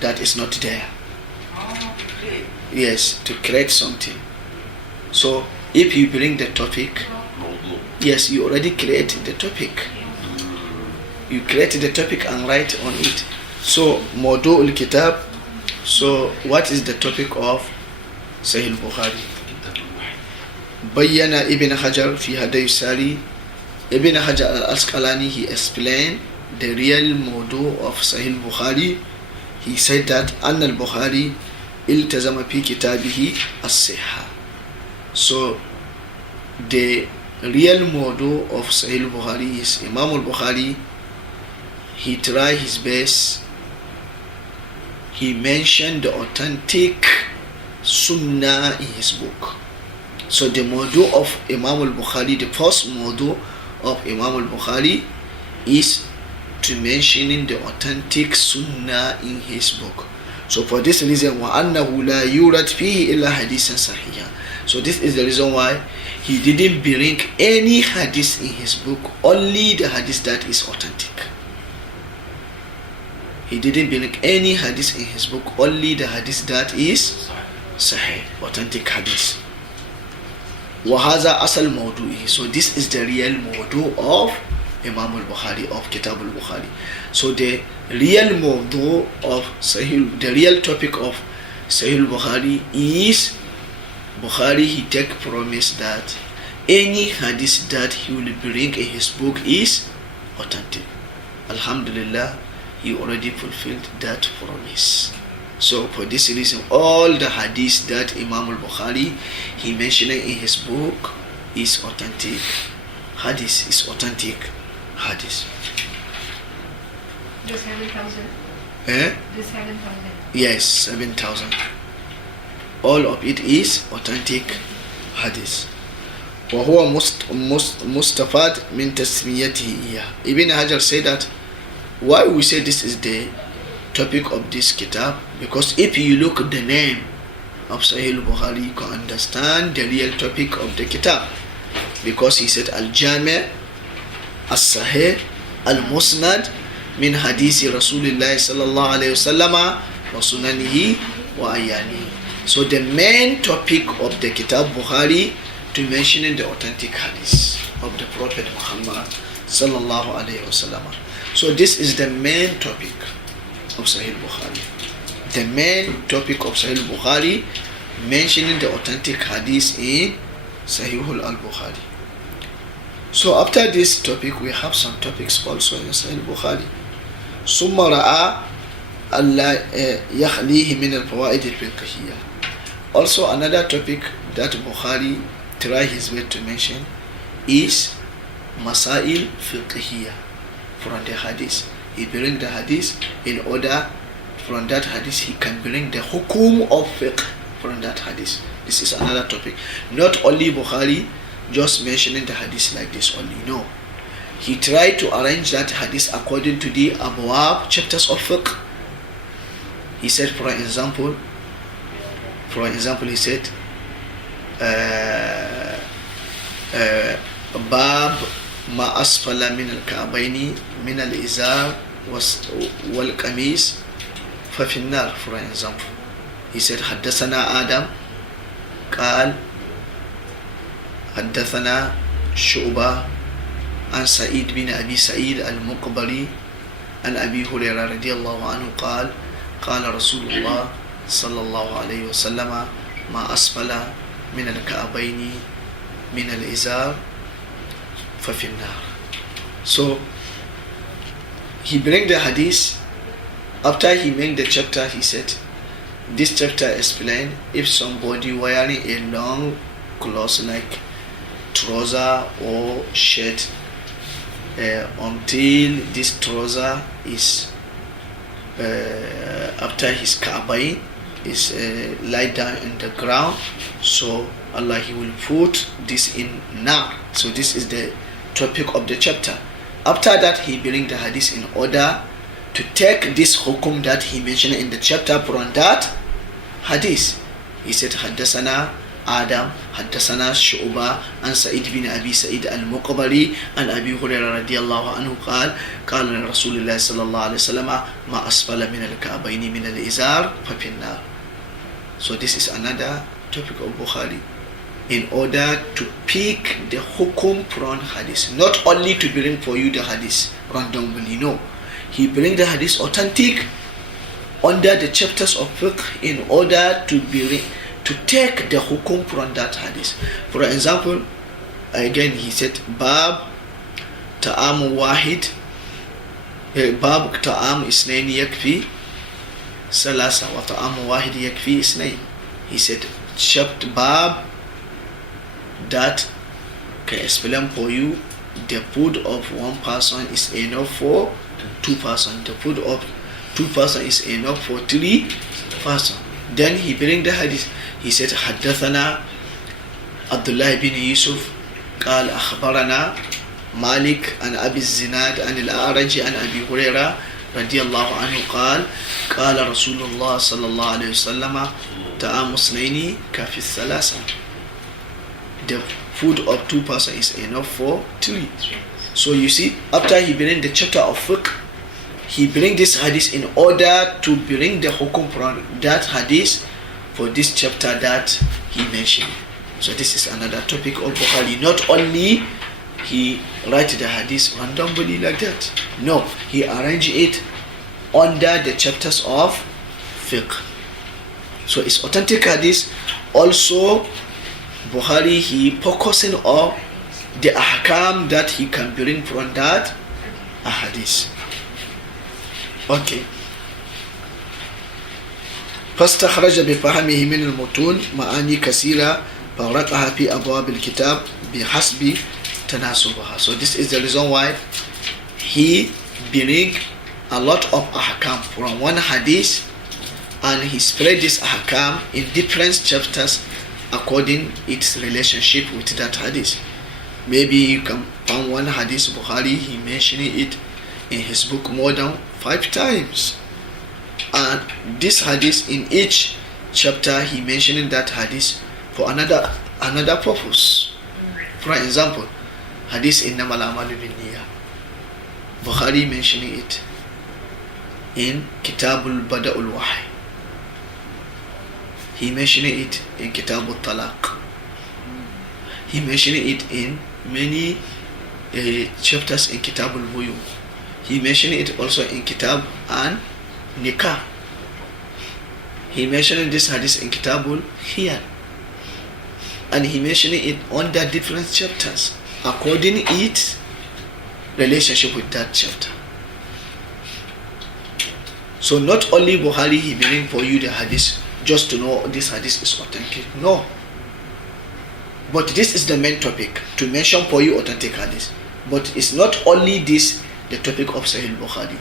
that is not there. Yes, to create something. So if you bring the topic, yes, you already create the topic. You create the topic and write on it. So Mawdu al-Kitab. So what is the topic of Sahih al-Bukhari? Bayyana Ibn Hajar fi Hadith Sari. Ibn Hajar al-Asqalani, he explained the real Mawdu of Sahih al-Bukhari. He said that Anna al-Bukhari iltazama fi kitabihi as-sihha. So the real Mawdu of Sahih al-Bukhari is Imam al-Bukhari, he tried his best. He mentioned the authentic Sunnah in his book. So the Mawdu of Imam al-Bukhari, the first Mawdu of Imam al-Bukhari is to mentioning the authentic Sunnah in his book. So for this reason, وَأَنَّهُ لَا يُورَدْ فِيهِ إِلَّا حَدِيثًا صَحِيحًا. So this is the reason why he didn't bring any hadith in his book, only the hadith that is authentic. He didn't bring any hadith in his book, only the hadith that is sahih, authentic hadith. وَهَذَا أَصَلْ مَوْضُوعِهِ. So this is the real mawdu of Imam al-Bukhari, of Kitab al-Bukhari. So the real mawdu of Sahih, the real topic of Sahih al-Bukhari is Bukhari, he take promise that any hadith that he will bring in his book is authentic. Alhamdulillah, he already fulfilled that promise. So for this reason, all the hadith that Imam al-Bukhari he mentioned in his book is authentic. Hadith is authentic hadith. The 7,000? The 7,000? Yes, 7,000. All of it is authentic hadith. وهو مستفاد من تسميته إياه. Ibn Hajar said that why we say this is the topic of this kitab, because if you look at the name of Sahih al-Bukhari, you can understand the real topic of the kitab, because he said al-Jami' al-Sahih al-Musnad min hadithi Rasulullah sallallahu alayhi wasallam wa sunanihi wa ayanihi. So the main topic of the kitab Bukhari to mention the authentic hadith of the Prophet Muhammad sallallahu alayhi wasallam. So this is the main topic of Sahih Bukhari. The main topic of Sahih Bukhari, mentioning the authentic hadith in Sahih al-Bukhari. So after this topic, we have some topics also in Sahih Bukhari. ثم رأى ألا يخليه من الفوائد الفقهية. Also another topic that Bukhari try his way to mention is Masail Fiqhiyya from the hadith. He bring the hadith in order from that hadith he can bring the hukum of fiqh from that hadith. This is another topic. Not only Bukhari just mentioning the hadith like this only, no. He tried to arrange that hadith according to the abwab, chapters of fiqh. He said, for example, he said, Bab ma asfala min al-ka'bayni min al-izar wal-qamis fa fi an-nar, for example. He said, حدثنا آدم قال حدثنا شعبة عن سعيد بن أبي سعيد المقبري عن أبي هريرة رضي الله عنه قال قال رسول الله صلى الله عليه وسلم ما أسفل من الكعبين من الإزار ففي النار. So he bring the hadith. After he made the chapter, he said, this chapter explain if somebody wearing a long clothes like trouser or shirt until this trouser is after his ka'bayn is lie down in the ground, so Allah he will put this in nar. So this is the topic of the chapter. After that he bring the hadith in order to take this hukum that he mentioned in the chapter from that hadith. He said حدثنا آدم حدثنا شعبة عن سعيد بن أبي سعيد المقبري عن أبي هريرة رضي الله عنه قال قال رسول الله صلى الله عليه وسلم ما أسفل من الكعبين من الإزار ففي النار. So this is another topic of Bukhari in order to pick the hukum from hadith, not only to bring for you the hadith randomly, no. He bring the hadith authentic under the chapters of fiqh in order to take the hukum from that hadith. For example, again he said Bab Ta'am Wahid, Bab Ta'am Isnain Yakfi Salasa wa Ta'am Wahid Yakfi Isnain. He said chapter Bab that can explain for you the food of one person is enough for 2 persons. The food of 2 persons is enough for 3 persons. Then he bring the hadith. He said حدثنا عبد الله بن يوسف قال أخبرنا مالك عن أبي الزناد عن الأعرج عن أبي هريرة رضي الله عنه قال رسول الله صلى الله عليه وسلم طعام اثنين كافي الثلاثة. The food of 2 persons is enough for 3. So you see, after he bring the chapter of fiqh, he bring this hadith in order to bring the hukum from that hadith for this chapter that he mentioned. So this is another topic of Bukhari. Not only he write the hadith randomly like that. No, he arrange it under the chapters of fiqh. So it's authentic hadith. Also, Bukhari, he focusing on the ahkam that he can bring from that hadith. Okay. فاستخرج بفهمه من المتون معاني كثيرة فرقها في أبواب الكتاب بحسب تناسبها. So this is the reason why he bring a lot of ahkam from one hadith and he spread this ahkam in different chapters according its relationship with that hadith. Maybe you can find one hadith Bukhari, he mentioning it in his book more than 5 times. And this hadith in each chapter he mentioning that hadith for another purpose. For example, hadith innamal a'malu binniyah. Bukhari mentioning it in Kitabul Bada'ul Wahy. He mentioning it in Kitabul Talaq. He mentioning it in many chapters in Kitabul Buyu. He mentioned it also in Kitab and Nikah. He mentioned this hadith in Kitabul Hiyal. And he mentioned it under different chapters according its relationship with that chapter. So not only Bukhari he bring for you the hadith just to know this hadith is authentic. No. But this is the main topic, to mention for you authentic hadith. But it's not only this the topic of Sahih Bukhari.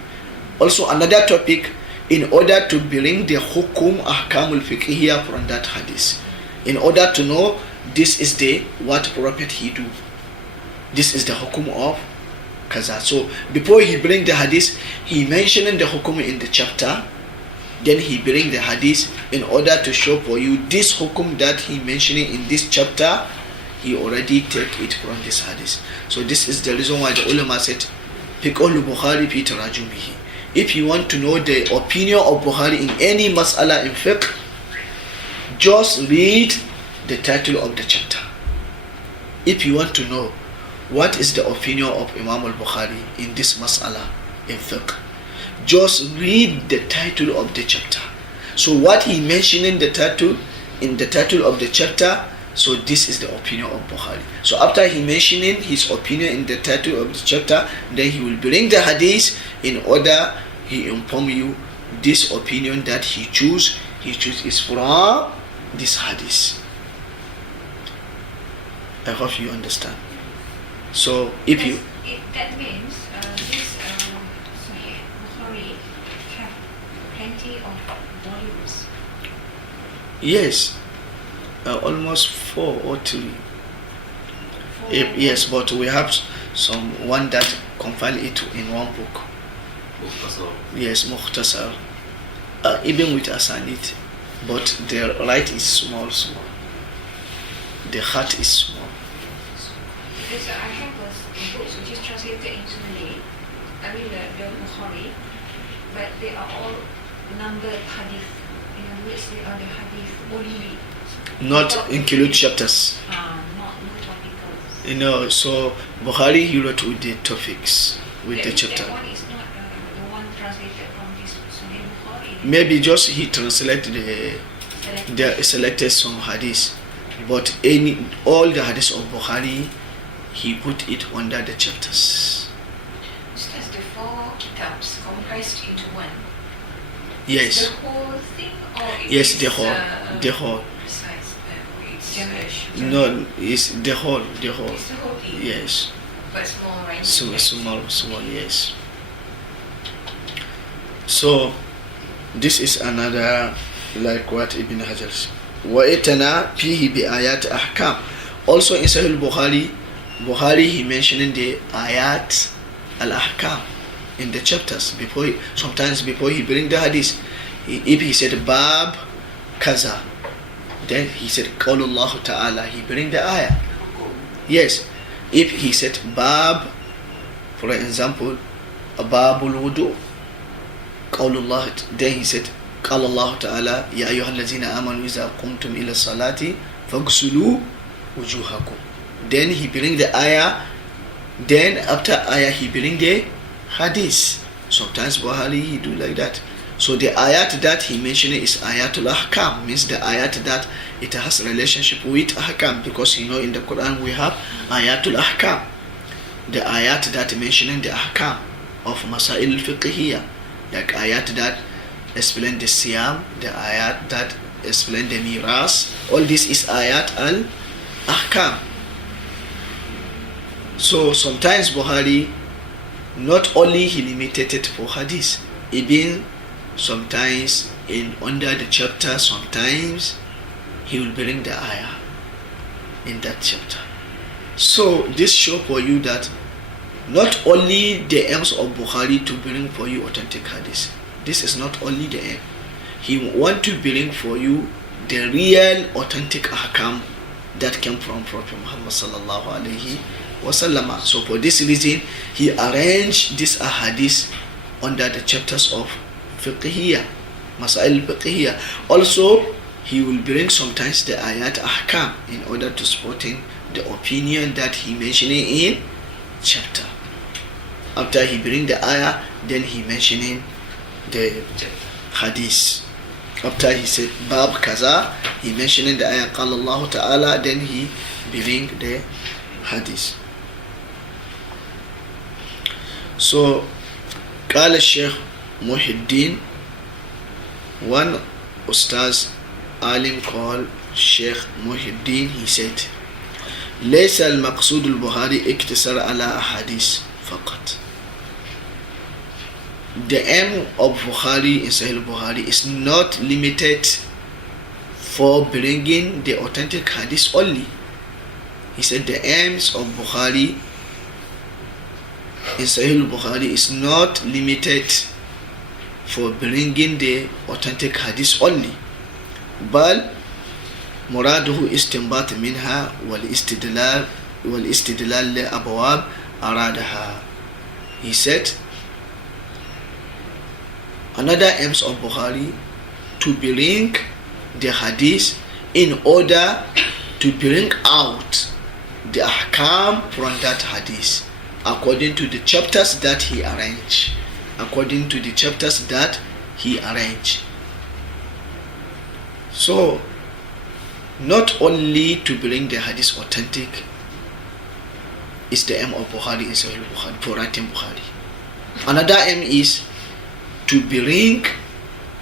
Also another topic in order to bring the hukum ahkamul fiqhiyya from that hadith. In order to know this is the what prophet he do. This is the hukum of kaza. So before he bring the hadith, he mentioning the hukum in the chapter. Then he bring the hadith in order to show for you this hukum that he mentioning in this chapter. He already take it from this hadith. So this is the reason why the ulama said fiqhul Bukhari fi tarajumihi. If you want to know the opinion of Bukhari in any mas'ala in fiqh, just read the title of the chapter. If you want to know what is the opinion of Imam al-Bukhari in this mas'ala in fiqh, just read the title of the chapter. So what he mentioned in the title of the chapter, so this is the opinion of Bukhari. So after he mentioning his opinion in the title of the chapter, then he will bring the hadith in order he inform you this opinion that he choose is from this hadith. I hope you understand. So if you that means this Sahih Bukhari have plenty of volumes. Yes, almost 4 or 3. Yes, but we have some one that compile it in one book. Yes, Mukhtasar. Even with Asanid, but the right is small. The heart is small. Because I have a book which is translated into Malay, the Bukhari, but they are all numbered hadith. In other words, they are the hadith only. Not include chapters. Not topical. So Bukhari he wrote with the topics, with the chapter. That one is not the one translated from this Sahih Bukhari. Maybe just he translated the selected some hadith, but all the hadith of Bukhari he put it under the chapters. Ustaz, the 4 kitabs comprised into one. Yes. The whole thing, or Yes, the whole. Besides, it's Generation. No, it's the whole. It's the whole thing. Yes. But small, right? Small, yes. So this is another like what Ibn Hajar said. وَإِتَنَا فِيهِ بِآيَاتِ أَحْكَامِ. Also in Sahih Bukhari he mentioned the ayat al-ahkam. in the chapters. Sometimes before he bring the hadith, if he said bab kaza, then he said qaulullah ta'ala, he bring the ayah. Yes, if he said bab, for example, babul wudu, qaulullah, then he said qaulullah ta'ala, ya ayyuhallazina amanu iza qumtum ila salati faghsulu wujuhakum. Then he bring the ayah, then after ayah he bring the hadith. Sometimes Buhari he do like that. So the ayat that he mentioned is ayatul ahkam, means the ayat that it has relationship with ahkam, because you know in the Quran we have ayatul ahkam, the ayat that mentioning the ahkam of masail al-fiqhiyya, like ayat that explain the siyam, the ayat that explain the miras, all this is ayat al-ahkam. So sometimes Buhari, not only he limited it for hadith, even sometimes in under the chapter, sometimes he will bring the ayah in that chapter. So this show for you that not only the aims of Bukhari to bring for you authentic hadith. This is not only the aim. He want to bring for you the real authentic ahkam that came from Prophet Muhammad sallallahu alaihi wasallam. So for this reason, he arranged this ahadith under the chapters of fiqhiyya, masail fiqhiyya. Also, he will bring sometimes the ayat ahkam in order to supporting the opinion that he mentioning in chapter. After he bring the ayah, then he mentioning the hadith. After he said bab kaza, he mentioning the ayah qala Allah ta'ala, then he bring the hadith. So قال الشيخ محي الدين, one Ustaz alim called Sheikh Muhyiddin, he said ليس المقصود البخاري اقتصار على أحاديث فقط. The aim of Bukhari in Sahih Bukhari is not limited for bringing the authentic hadith only. He said the aims of Bukhari in Sahih Bukhari is not limited for bringing the authentic hadith only, بل مراده استنباط منها والاستدلال لأبواب أرادها. He said another aims of Bukhari to bring the hadith in order to bring out the ahkam from that hadith according to the chapters that he arranged. According to the chapters that he arranged. So, not only to bring the hadith authentic is the aim of Bukhari in Sahih Bukhari, for writing Bukhari. Another aim is to bring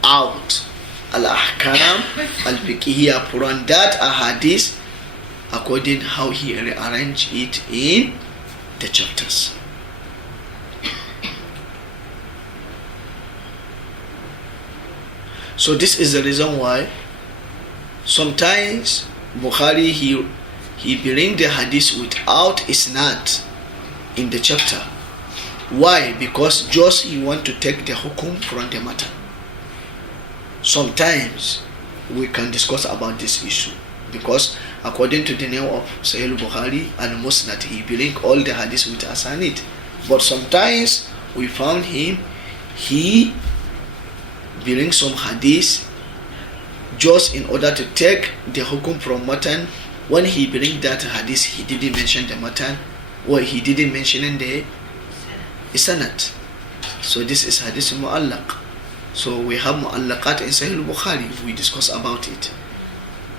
out al-ahkam al-fiqhiyya from that hadith according how he arranged it in the chapters. So this is the reason why sometimes Bukhari he bring the hadith without isnad in the chapter. Why? Because just he want to take the hukum from the matter. Sometimes we can discuss about this issue because according to the name of Sahih Bukhari and Musnad, he bring all the hadith with asanid. But sometimes we found he bring some hadith just in order to take the hukum from matan. When he bring that hadith, he didn't mention the matan, or he didn't mention the sanad. So this is hadith mu'allaq. So we have mu'allaqat in Sahih Bukhari. We discuss about it.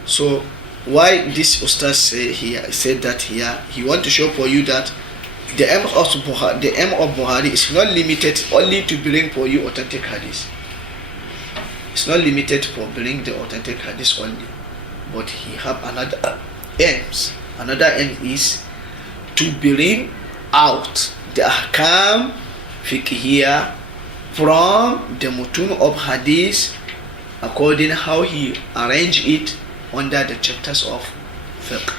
So why this Ustaz said that here, he want to show for you that the aim of Bukhari is not limited only to bring for you authentic hadith. It's not limited for bringing the authentic hadith only, but he have another aims. Another aim is to bring out the ahkam fiqhiyya from the mutun of hadith according how he arranged it under the chapters of fiqh.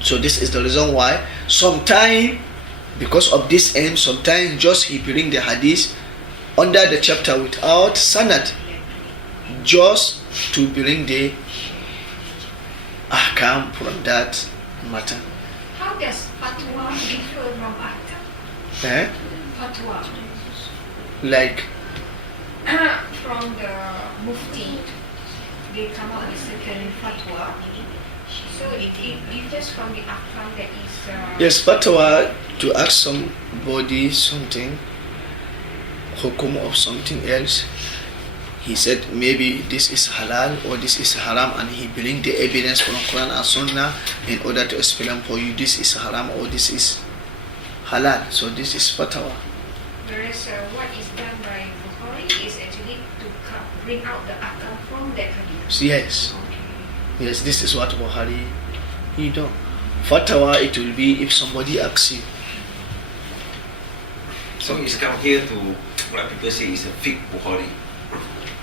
So this is the reason why sometimes Because of this aim, sometimes just he bring the hadith under the chapter without sanad, just to bring the ahkam from that matter. How does fatwa differ from akta? Fatwa. Like From the mufti, they come out with certain fatwa. So it differs from the ahkam that is... yes, fatwa, to ask somebody something, hukum of something else. He said maybe this is halal or this is haram, and he bring the evidence from Quran and Sunnah in order to explain for you this is haram or this is halal. So this is fatwa. Whereas what is done by Bukhari is actually to bring out the ahkam from that hadith. Yes. Yes, this is what Bukhari he do. Fatwa, it will be if somebody asks you. So it's come here to what people say is a fiqh Bukhari.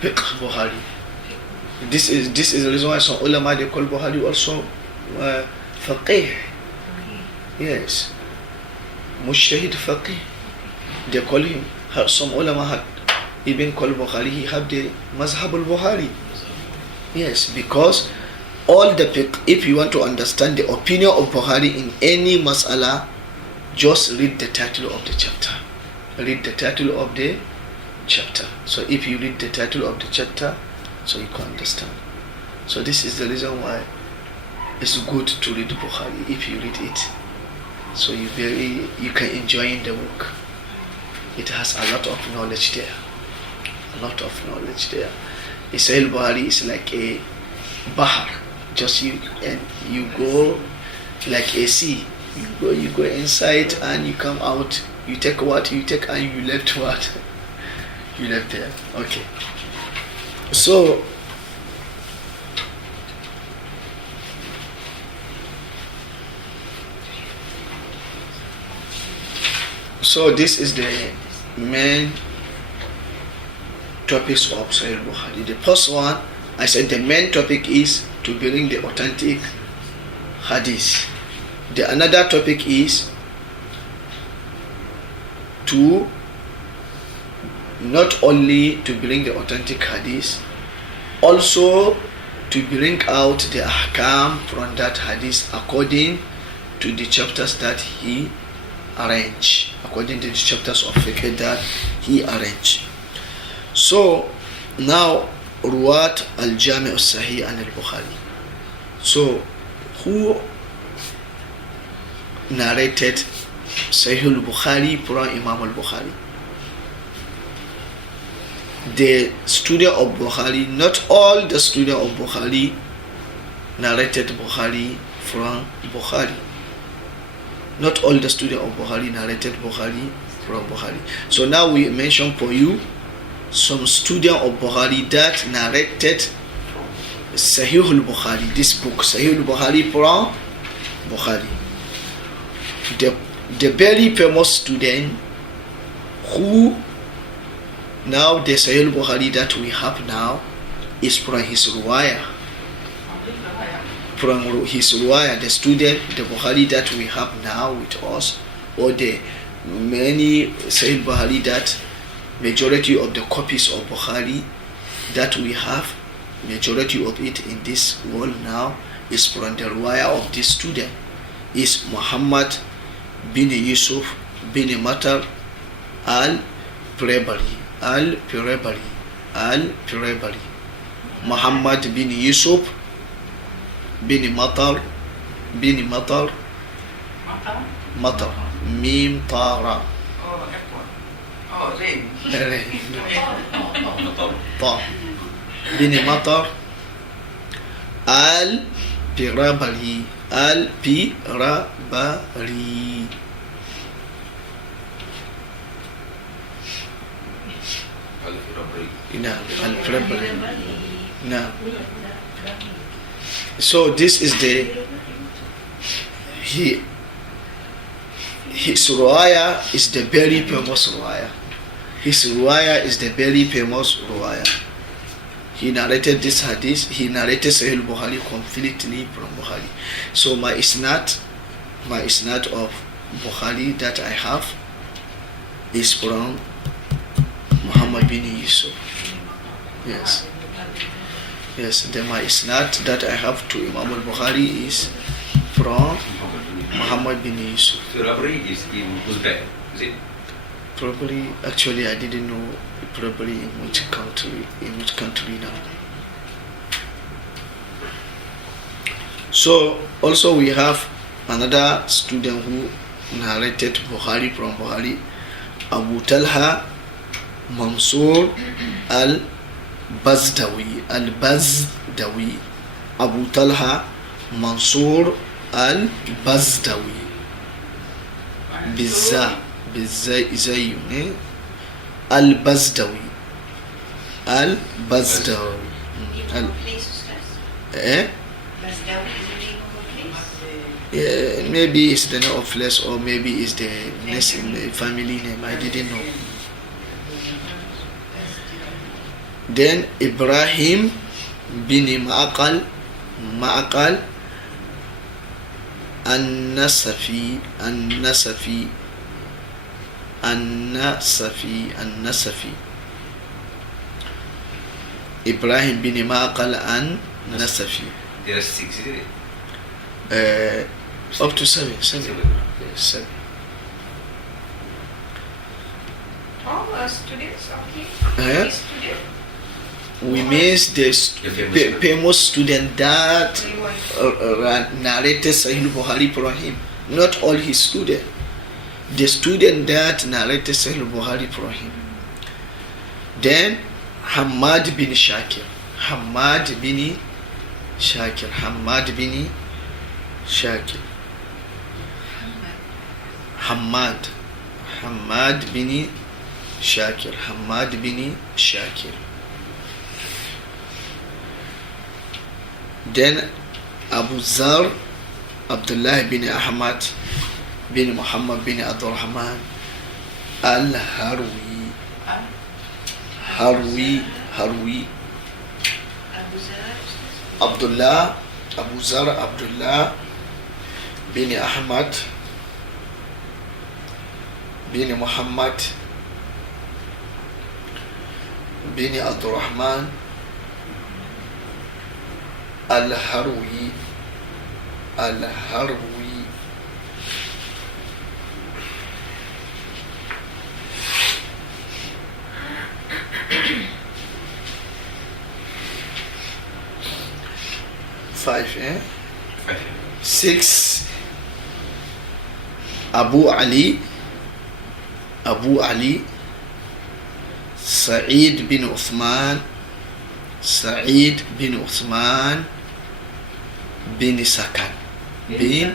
Fiqh Bukhari. This is the reason why some ulama they call Bukhari also faqih. Yes. Mujtahid faqih. They call him. Some ulama had even called Bukhari, he have the mazhab al-Bukhari. Yes, because all the fiqh, if you want to understand the opinion of Bukhari in any mas'ala, just read the title of the chapter. Read the title of the chapter. So if you read the title of the chapter, so you can understand. So this is the reason why it's good to read Bukhari if you read it. So you can enjoy the book. It has a lot of knowledge there. A lot of knowledge there. Sahih Bukhari is like a bahar. Just you go like a sea. You go inside and you come out. You take what you take and you left what you left there. Okay. So this is the main topics of Sahih Bukhari. The first one, I said the main topic is to bring the authentic hadith. The another topic is to not only to bring the authentic hadith, also to bring out the ahkam from that hadith according to the chapters that he arranged, according to the chapters of fiqh that he arranged. So now Ruwat al-Jami' al-Sahih and al-Bukhari. So who narrated Sahih al-Bukhari from Imam al-Bukhari? The student of Bukhari, not all the student of Bukhari narrated Bukhari from Bukhari. Not all the student of Bukhari narrated Bukhari from Bukhari. So now we mention for you some student of Bukhari that narrated Sahih al-Bukhari, this book, Sahih al-Bukhari from Bukhari. The very famous student who now the Sahih al-Bukhari that we have now is from his Ruwaya. From his Ruwaya, the student, the Bukhari that we have now with us, or the many Sahih Bukhari that majority of the copies of Bukhari that we have, majority of it in this world now is from the Ruwaya of this student, is Muhammad bin Yusuf bin Matar al-Pirabari. Muhammad bin Yusuf bin Matar Mim Tara bin Matar al-Pirabari Now, so this is his Ruwaya is the very famous Ruwaya. His Ruwaya is the very famous Ruwaya. He narrated this hadith, he narrated Sahih Bukhari completely from Bukhari. So my isnad of Bukhari that I have is from Muhammad bin Yusuf. Yes. Yes, then my isnad that I have to Imam al-Bukhari is from Muhammad bin Yusuf. So Rabri is in Uzbek, is it? Probably, actually I didn't know probably in which country now. So also we have another student who narrated Bukhari from Bukhari, Abu Talha Mansur al-Bazdawi, Abu Talha Mansur al-Bazdawi, Bizza Izayune al-Bazdawi, al-Bazdawi. Maybe it's the name of place, or maybe it's the family name. I didn't know. Then Ibrahim bin Ma'aqal An-Nasafi Ibrahim bin Ma'aqal An-Nasafi. There are 6, isn't it? Up to 7. Yes, 7. All students, okay? Student? We miss the famous student that narrated Sahih Bukhari from him. Not all his students. The student that narrated Sahih Bukhari from him. Then Hamad bin Shakir. Hamad bin Shakir. Hamad bin Shakir. Hamad bin Shakir. Hamad bin Shakir. Then Abu Zar Abdullah bin Ahmad bin Muhammad bin Abdurrahman al-Harwi. Harwi. Abdullah, Abu Zar Abdullah bin Ahmad bin Muhammad bin Abdurrahman al-Harwi. Five, 6. Abu Ali Sa'id bin Uthman bin Sakan. Usually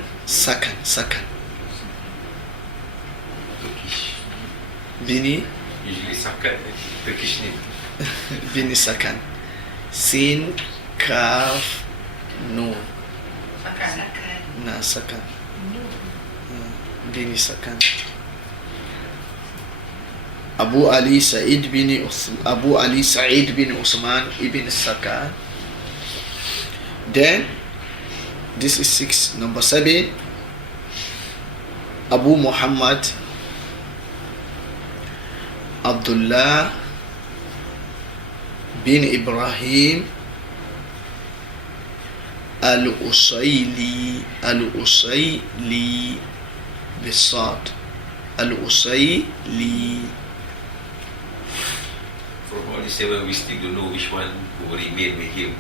Sakan, Turkish name. bin Sakan. Sin Kaf Nun. Sakan. Bin Sakan. Abu Ali Sa'id bin Usman ibn Sakan. Then this is 6. Number 7, Abu Muhammad Abdullah bin Ibrahim al-Usayli bisad. Al-Usayli. From all the 7, we still don't know which one will remain with him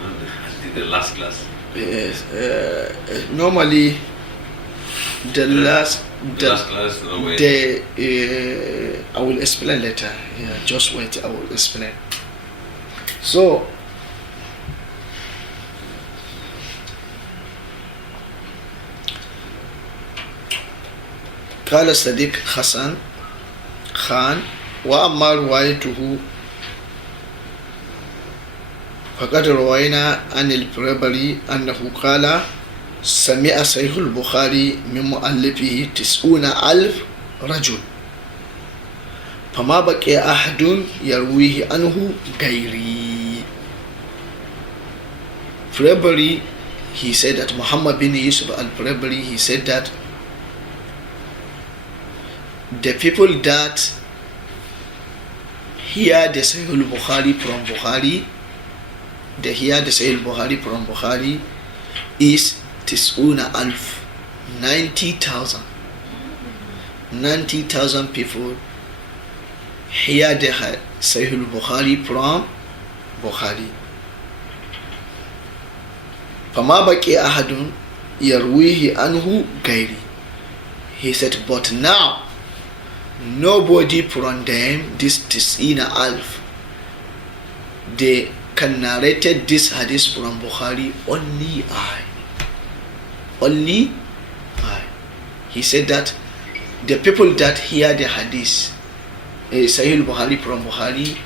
until the last class. Yes, normally the last class, I will explain later. Yeah, just wait, I will explain. So قال صديق حسن خان وأما روايته فقد روينا عن البربري أنه قال سمع صحيح البخاري من مؤلفه 90,000 رجل فما بقي أحد يرويه عنه غيري. Barbary, he said that Muhammad bin Yusuf al-Barbary, he said that the people that hear the Sahih al-Bukhari from Bukhari, they hear the Sahih al-Bukhari from Bukhari is tis'una alf, 90,000. 90,000 people hear the Sahih al-Bukhari from Bukhari. فما بقي أحد يرويه عنه غيري. He said, but now nobody from them, this tis'ina alf, they can narrate this hadith from Bukhari, only I. Only I. He said that the people that hear the hadith, Sahih Bukhari from Bukhari,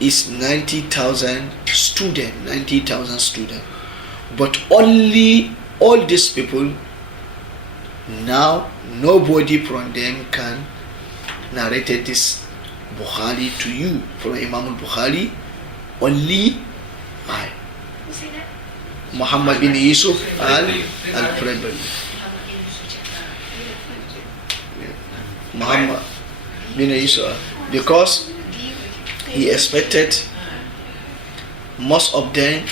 is 90,000 students, 90,000 students. But only all these people, now nobody from them can narrate this Bukhari to you from Imam al-Bukhari, only I. Who said that? Muhammad bin Yusuf al-Prabari. Muhammad bin Yusuf, because he expected most of them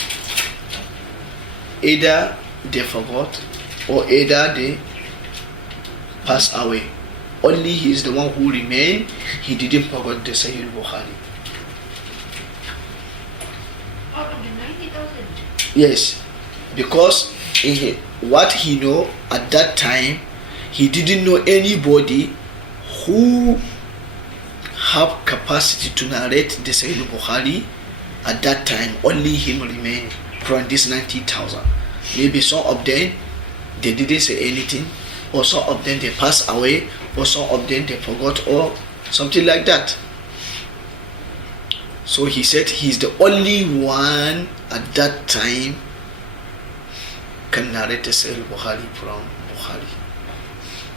either they forgot or either they passed away. Only he is the one who remained. He didn't forget the Sahih Bukhari. Out of the 90,000? Yes, because what he know at that time, he didn't know anybody who have capacity to narrate the Sahih Bukhari at that time. Only him remained from this 90,000. Maybe some of them they didn't say anything, or some of them they passed away, or some of them they forgot, or something like that. So he said he's the only one at that time can narrate the Sahih Bukhari from Bukhari.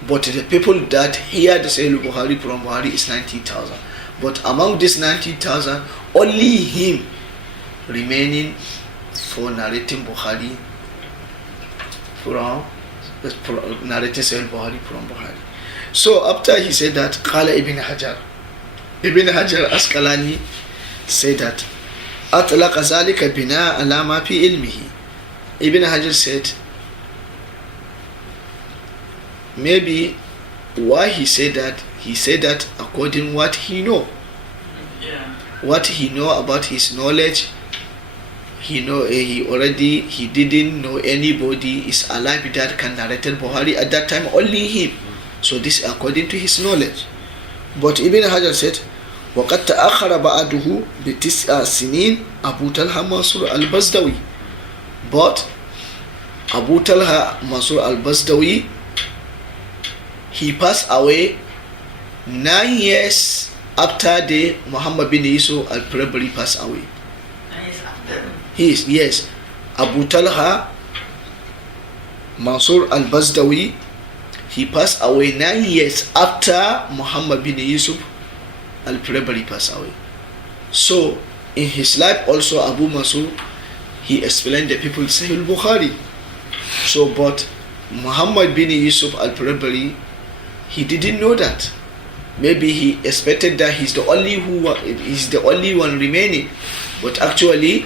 But the people that hear the Sahih Bukhari from Bukhari is 90,000. But among this 90,000, only him remaining for narrating Bukhari from narrating Sahih Bukhari from Bukhari. So after he said that, Qala Ibn Hajar Asqalani said that أطلق ذلك بناء على ما في علمه. Ibn Hajar said maybe why he said that according what he know. What he know about his knowledge, he didn't know anybody is alive that can narrate Bukhari at that time, only him. So this according to his knowledge. But Ibn Hajar said وقد تأخر بعده ب9 سنين أبو طلحة منصور البزدوي. But Abu Talha Mansur al-Bazdawi, he passed away 9 years after the Muhammad bin Yusuf al-Prabari passed away. 9 years after? Yes. Abu Talha Mansur al-Bazdawi, he passed away 9 years after Muhammad bin Yusuf al-Prabari passed away. So in his life also Abu Mansur, he explained the people Sahih Bukhari. So but Muhammad bin Yusuf al-Prabari, he didn't know that. Maybe he expected that he's the only one remaining, but actually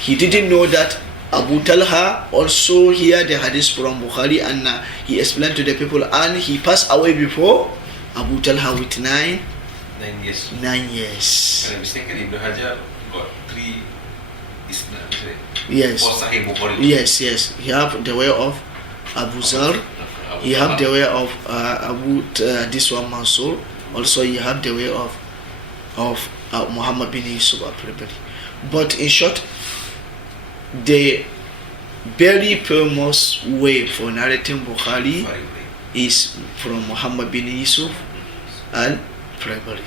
he didn't know that Abu Talha also heard the hadith from Bukhari, and he explained to the people, and he passed away before Abu Talha with 9 years. 9 years. If I'm mistaken, Ibn Hajar got 3 isnad, is it? Yes. For Sahih Bukhari. Yes. He have the way of Abu Zar. He have the way of this one Mansur. Also, he have the way of Muhammad bin Yusuf al-Prabari. But in short, the very famous way for narrating Bukhari is from Muhammad bin Yusuf al-Prabari.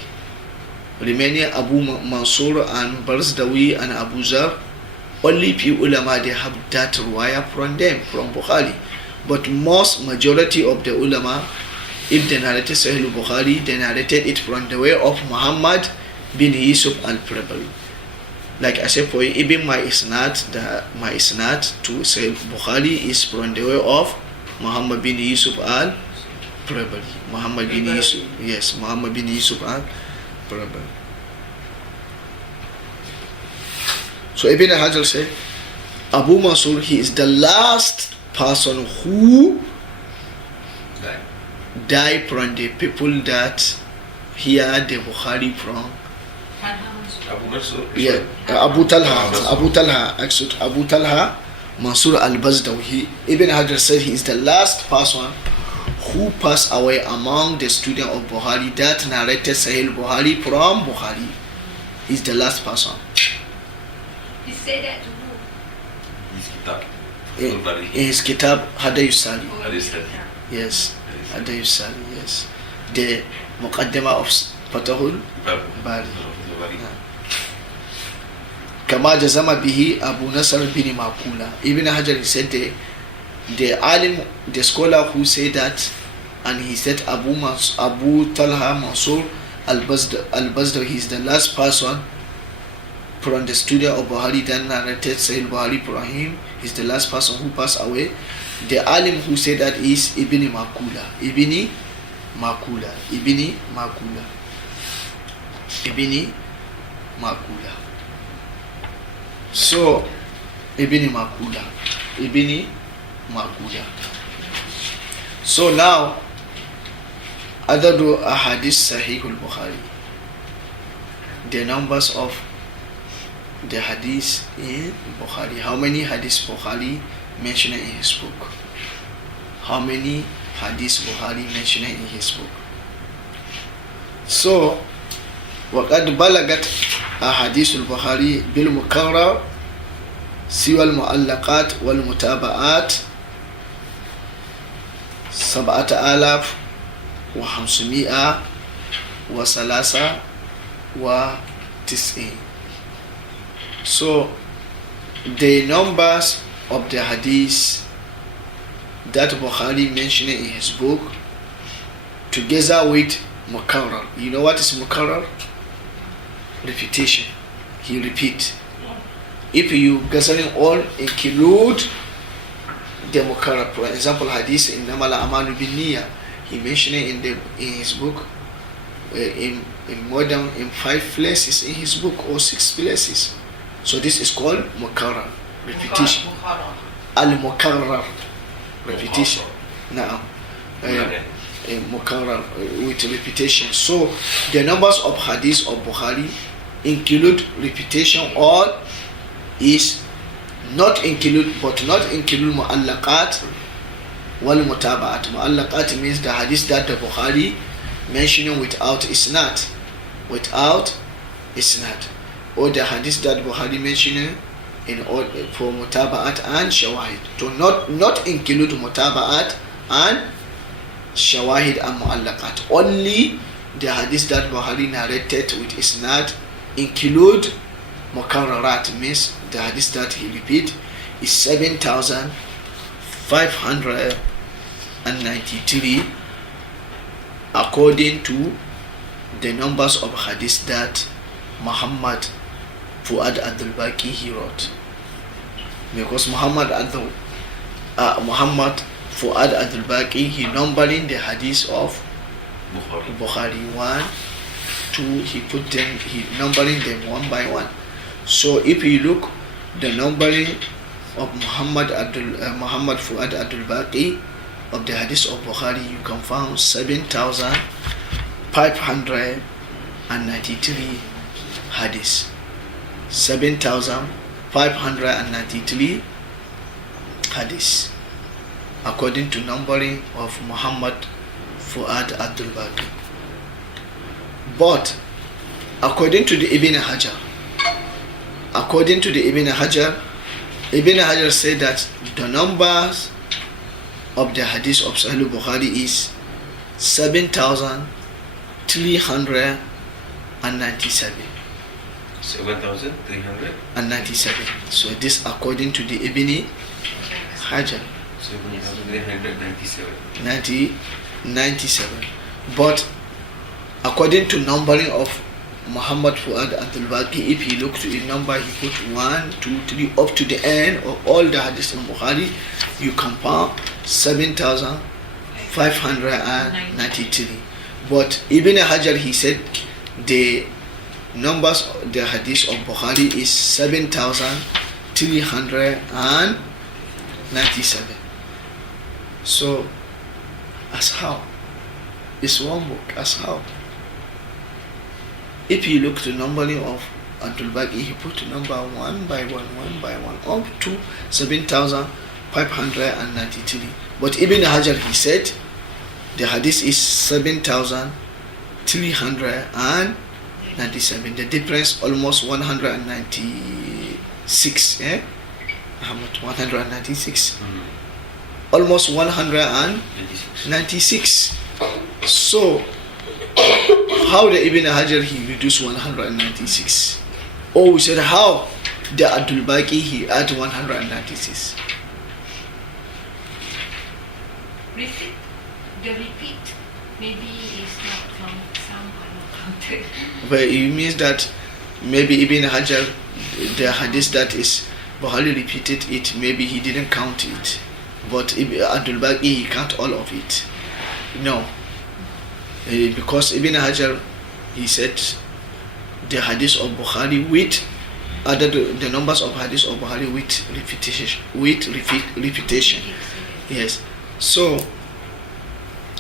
Remaining Abu Mansur and Barzdawi and Abu Zar, only few ulama they have that riwayah from them, from Bukhari. But majority of the ulama, if they narrated Sahih Bukhari, they narrated it from the way of Muhammad bin Yusuf al-Prabari. Like I said, for even my isnad to Sahih Bukhari is from the way of Muhammad bin Yusuf Probably. Muhammad bin Yusuf. Yes, Muhammad bin Yusuf and probably. So Ibn Hajar said, Abu Mansur, he is the last person who died from the people that hear the Bukhari from. Abu Mansur. Yeah, Abu Talha, actually Abu Talha Mansur al-Bazdawi. Ibn Hajar said he is the last person who passed away among the students of Bukhari that narrated Sahih Bukhari from Bukhari. He's the last person. He said that to who? His kitab. In his kitab Hadith Sali. Hadith. Yes, Hadith Sali, yes. The Muqaddimah of Fatahul Bari. Kama jazama bihi Abu Nasr bin Makula. Ibn Hajar, he said the alim, the scholar who said that, and he said Abu Talha Mansur al-Bazdawi, he is the last person from the studio of Bukhari that narrated Sahih Bukhari from him. He's the last person who passed away. The alim who said that is Ibn Makula. Ibn Makula. So Ibn Makula. So now adadu ahadith Sahih al-Bukhari, the numbers of the hadith in Bukhari. How many hadith Bukhari mentioned in his book? How many hadith Bukhari mentioned in his book? So وقد بلغت أحاديث البخاري بالمكرر سوى المعلقات والمتابعات 7593. So the numbers of the hadith that Bukhari mentioned in his book, together with mukarrar. You know what is mukarrar? Repetition. He repeat. If you gathering all include the mukarrar, for example, hadith in Namal Amalu bin Niyya, he mentioned it in his book in more than 5 places in his book, or 6 places. So this is called mukarrar, repetition. Al-mukarrar, repetition. Now, mukarrar with repetition. So the numbers of hadith of Bukhari include repetition, or is not include mu'allaqat wal mutaba'at. Mu'allaqat means the hadith that the Bukhari mentioning without isnad, or the hadith that Bukhari mentioning in all for mutaba'at and shawahid. To not include mutaba'at and shawahid and mu'allaqat. Only the hadith that Bukhari narrated with isnad include mukarrarat, means the hadith that he repeat is 7,593 according to the numbers of hadith that Muhammad Fuad Abdul Baqi he wrote. Because Muhammad Fuad Abdul Baqi, he numbering the hadith of Bukhari 1, 2, he numbering them one by one. So if you look the numbering of Muhammad Fuad Abdul Baqi of the hadith of Bukhari, you can find 7,593 hadiths. 7,593 hadiths according to numbering of Muhammad Fuad Abdul Baqi. But according to the Ibn Hajar, Ibn Hajar said that the numbers of the hadith of Sahih Bukhari is 7,397. 7,397. So this according to the Ibn Hajar. 7,397. 97. But according to numbering of Muhammad Fuad Abdul Baqi, if you look to the number, he put 1, 2, 3 up to the end of all the hadiths in Bukhari, you compare 7,593 593. But Ibn Hajar, he said the numbers, the hadith of Bukhari is 7,397. So, as how? It's one book, as how? If you look to numbering of Abdul Baqi, he put number one by one, up to 7,593. But Ibn Hajar, he said the hadith is 7,397. The difference almost 196. 196. Almost 196. So, how the Ibn Hajar he reduced 196? Oh, we said how the Abdul Baqi he add 196. The repeat maybe is not from some are not counted. But it means that maybe Ibn Hajar, the hadith that is Bukhari repeated it, maybe he didn't count it. But Abdul Baqi he count all of it. No. Because Ibn Hajar he said the hadith of Bukhari with the numbers of hadith of Bukhari with repetition. Yes. So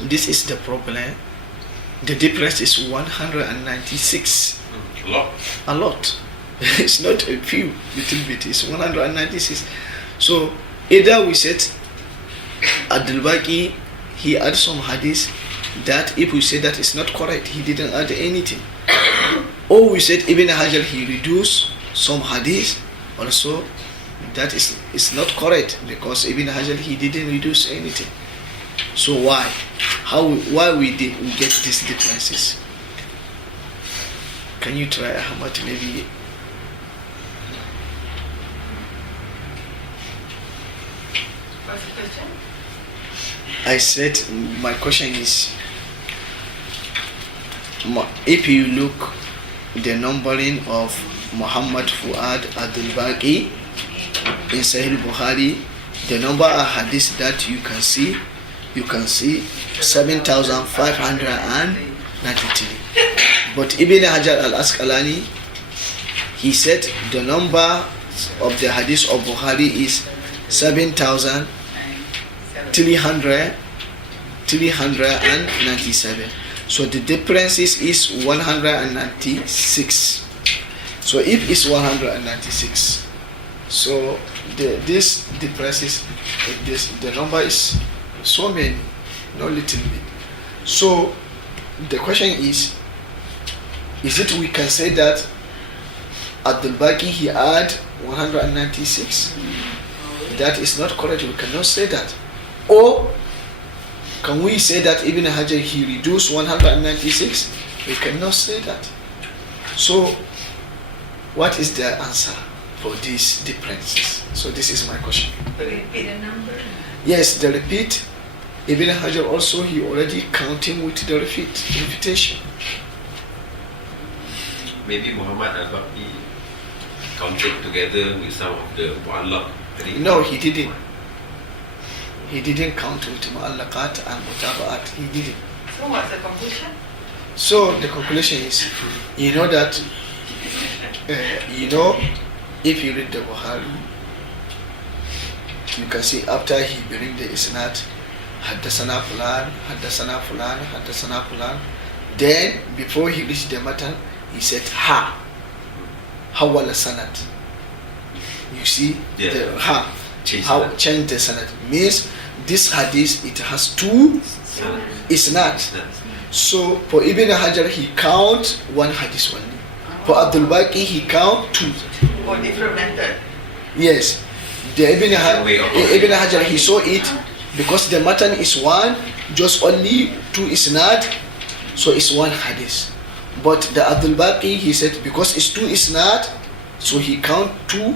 this is the problem. The difference is 196. A lot. It's not a few, little bit. It's 196. So either we said Abdul Baqi he add some hadith that if we say that is not correct, he didn't add anything. Or we said Ibn Hajar he reduced some hadith also, that is not correct because Ibn Hajar he didn't reduce anything. So why we get these differences? Can you try, Ahmad, maybe? What's the question? I said my question is, if you look the numbering of Muhammad Fuad Abdul Baqi in Sahih Bukhari, the number of hadith that you can see 7,593. But Ibn Hajar al-Asqalani he said the number of the hadith of Bukhari is 7,397. So the difference is 196. So if it's 196, so this difference is the number is so many, not little bit. So the question is it we can say that Abdul Baqi he add 196? That is not correct. We cannot say that. Or can we say that Ibn Hajar he reduced 196? We cannot say that. So what is the answer for these differences? So this is my question. The number. Yes, the repeat. Ibn Hajar also he already counting with the repetition. Maybe Muhammad al-Baqi counted together with some of the mu'allaq. No, he didn't. He didn't count with mu'allaqat and mutaba'at. He didn't. So what's the conclusion? So the conclusion is, you know that, if you read the Bukhari, you can see after he bring the isnad, haddasana fulan, haddasana fulan, haddasana fulan. Then before he reached the matan, he said hawala sanad. You see, the change the sanad means this hadith it has two isnad. So for Ibn Hajar he count one hadith only. For Abdul Baqi he count two. Or different method. Yes. The Ibn Hajar he saw it because the matan is one, just only two isnad, so it's one hadith. But the Abdul Baqi he said because it's two isnad, so he count two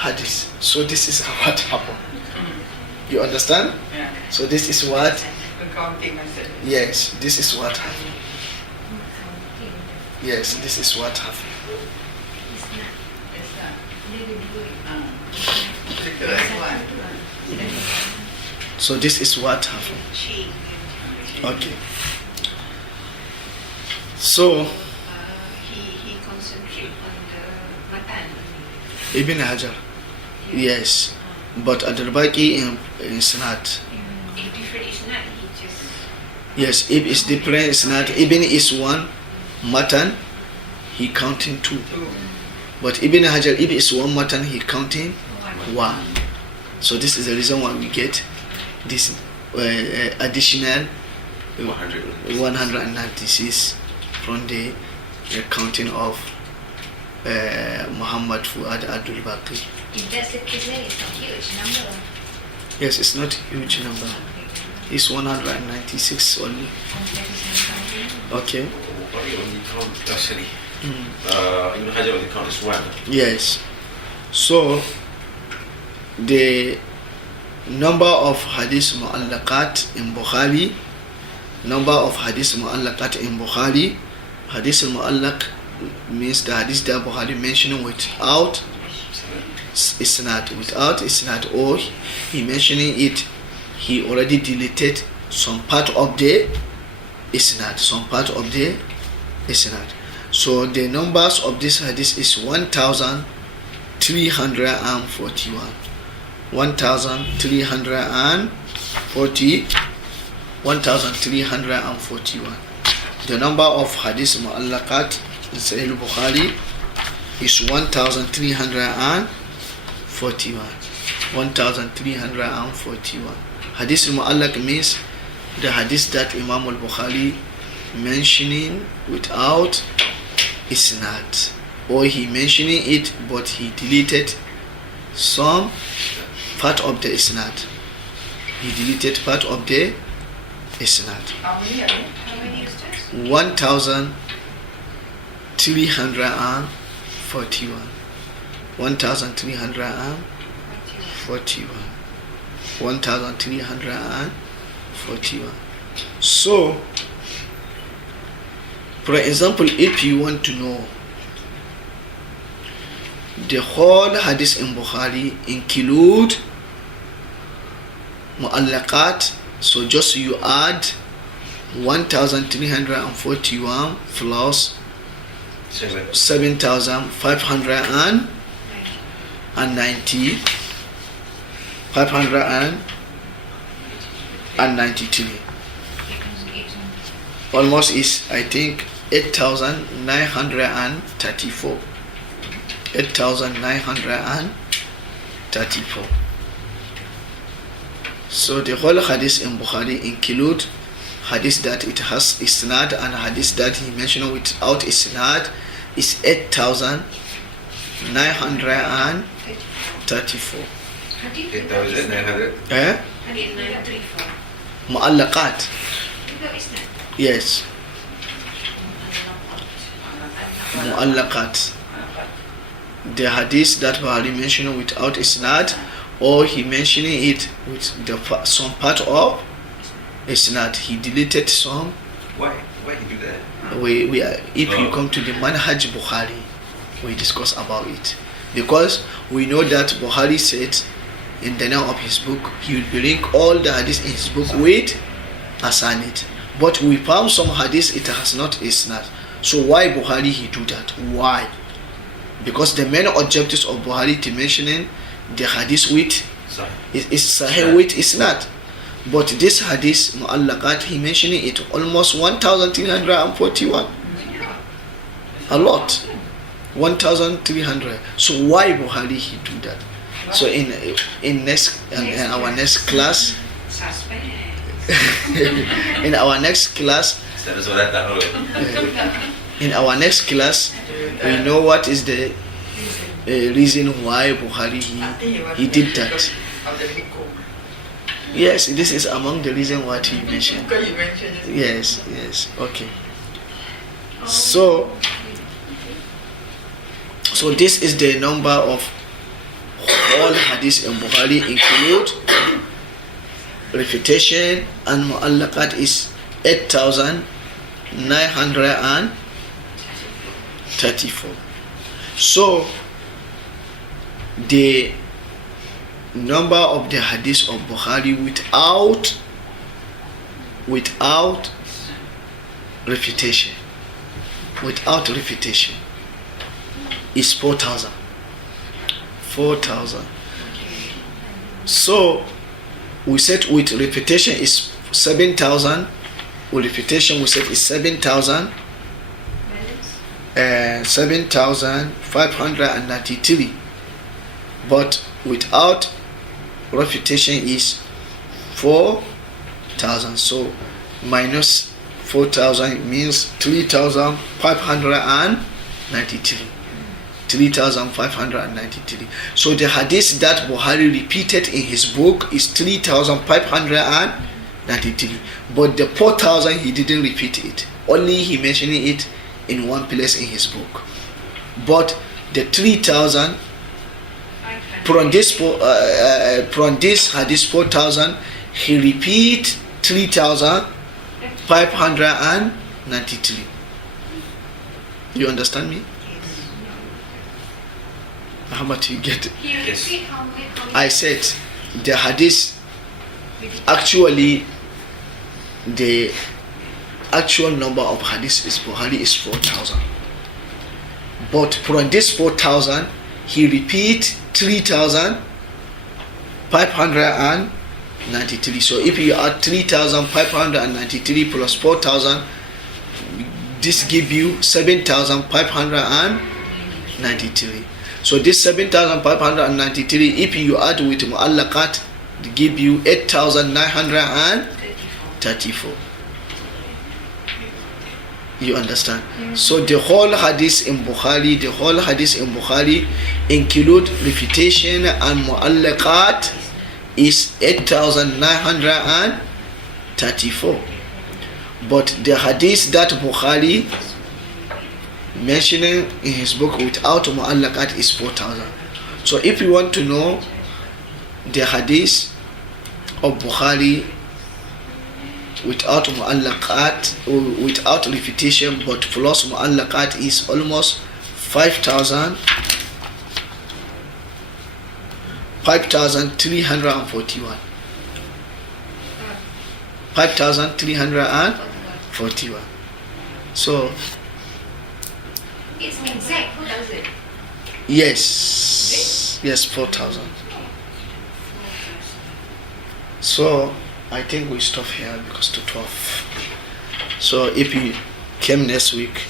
hadith. So this is what happened. You understand? Yeah. So this is what. The counting method. Yes, this is what happened. Yes, this is what happened. It's not. The first one. So this is what happened. Okay. So He concentrate on the badan. Ibn Hajar, yes, but Ad-Baqi in Sanat. If different is not, he just Yes, if it's different, it's not. Ibn is one, matan, he counting two. But Ibn Hajar, if it's one matan, he counting one. So this is the reason why we get this additional 196 from the counting of Muhammad Fuad Abdul Baqi. If that's the case, then it's not huge number. Yes, it's not a huge number. It's 196 only. Okay. Bukhari only count three. Ibn Hajar only count as one. Yes. So the number of hadith mu'allaqat in Bukhari, hadith mu'allaq means the hadith that Bukhari mentioned without isnad, or he mentioning it, he already deleted some part of the isnad, So the numbers of this hadith is 1,341. 1,341. The number of hadith mu'allaqat in Sahih Bukhari is 1,341. 1,341. Hadith mu'allaq means the hadith that Imam al-Bukhari mentioning without isnad, or he mentioning it but he deleted some part of the isnad. how many is this? 1,341. 1,341. 1,341. So, for example, if you want to know the whole hadith in Bukhari include mu'allaqat, so just you add 1,341 plus 7,590, 593, almost is, I think, 8,934. 8,934. So the whole hadith in Bukhari include hadith that it has isnad and hadith that he mentioned without isnad is 8,934. 8,900. Mu'allaqat. Yes. Mu'allaqat. The hadith that Bukhari mentioned without isnad, or he mentioning it with some part of isnad, he deleted some. Why he do that? If you come to the Manhaj Bukhari, we discuss about it, because we know that Bukhari said in the name of his book he will bring all the hadith in his book with asanid, but we found some hadith it has not isnad. So why Bukhari he do that? Why? Because the main objectives of Bukhari to mentioning the hadith with is sahih with isnad. But this hadith mu'allaqat, he mentioning it almost 1,341. A lot. 1,300. So why Bukhari he do that? So in our next class in our next class we know what is the reason why Bukhari he did that. Yes, this is among the reason what he mentioned. Yes, okay. So this is the number of all hadith in Bukhari include refutation and mu'allaqat is 8,934. So the number of the hadith of Bukhari without refutation. Without refutation is 4,000. 4,000. So we said with refutation is 7,000. With refutation we said is 7,000. 7,593. But without refutation is 4,000. So minus 4,000 means 3,593. 3,593. So the hadith that Bukhari repeated in his book is 3,593. But the 4,000 he didn't repeat it. Only he mentioned it in one place in his book. But the 3,000 from this hadith 4,000 he repeat 3,593. You understand me? How much you get? Yes. I said the hadith actually the actual number of hadith is Bukhari is 4,000. But from this 4,000 he repeat 3,593. So if you add 3,593 plus 4,000, this give you 7,593. So this 7,593, if you add with mu'allaqat, it give you 8,934. You understand? So the whole hadith in Bukhari, include refutation and mu'allaqat is 8,934. But the hadith that Bukhari mentioning in his book without mu'allaqat is 4,000. So if you want to know the hadith of Bukhari without mu'allaqat, without refutation but plus mu'allaqat is almost 5,341. 5,341. So It's exact, who does it? yes, 4,000. So I think we stop here because to 12. So if you came next week,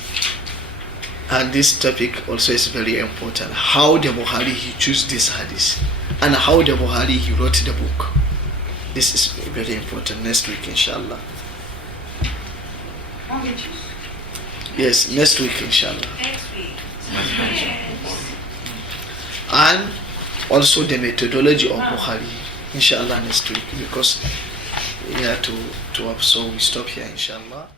and this topic also is very important, how the Bukhari he chose this hadith and how the Bukhari he wrote the book. This is very important next week, inshallah. How we choose? Yes, next week, inshallah. Next week. And also the methodology of Bukhari, inshallah, next week, because we have to up, so we stop here, inshallah.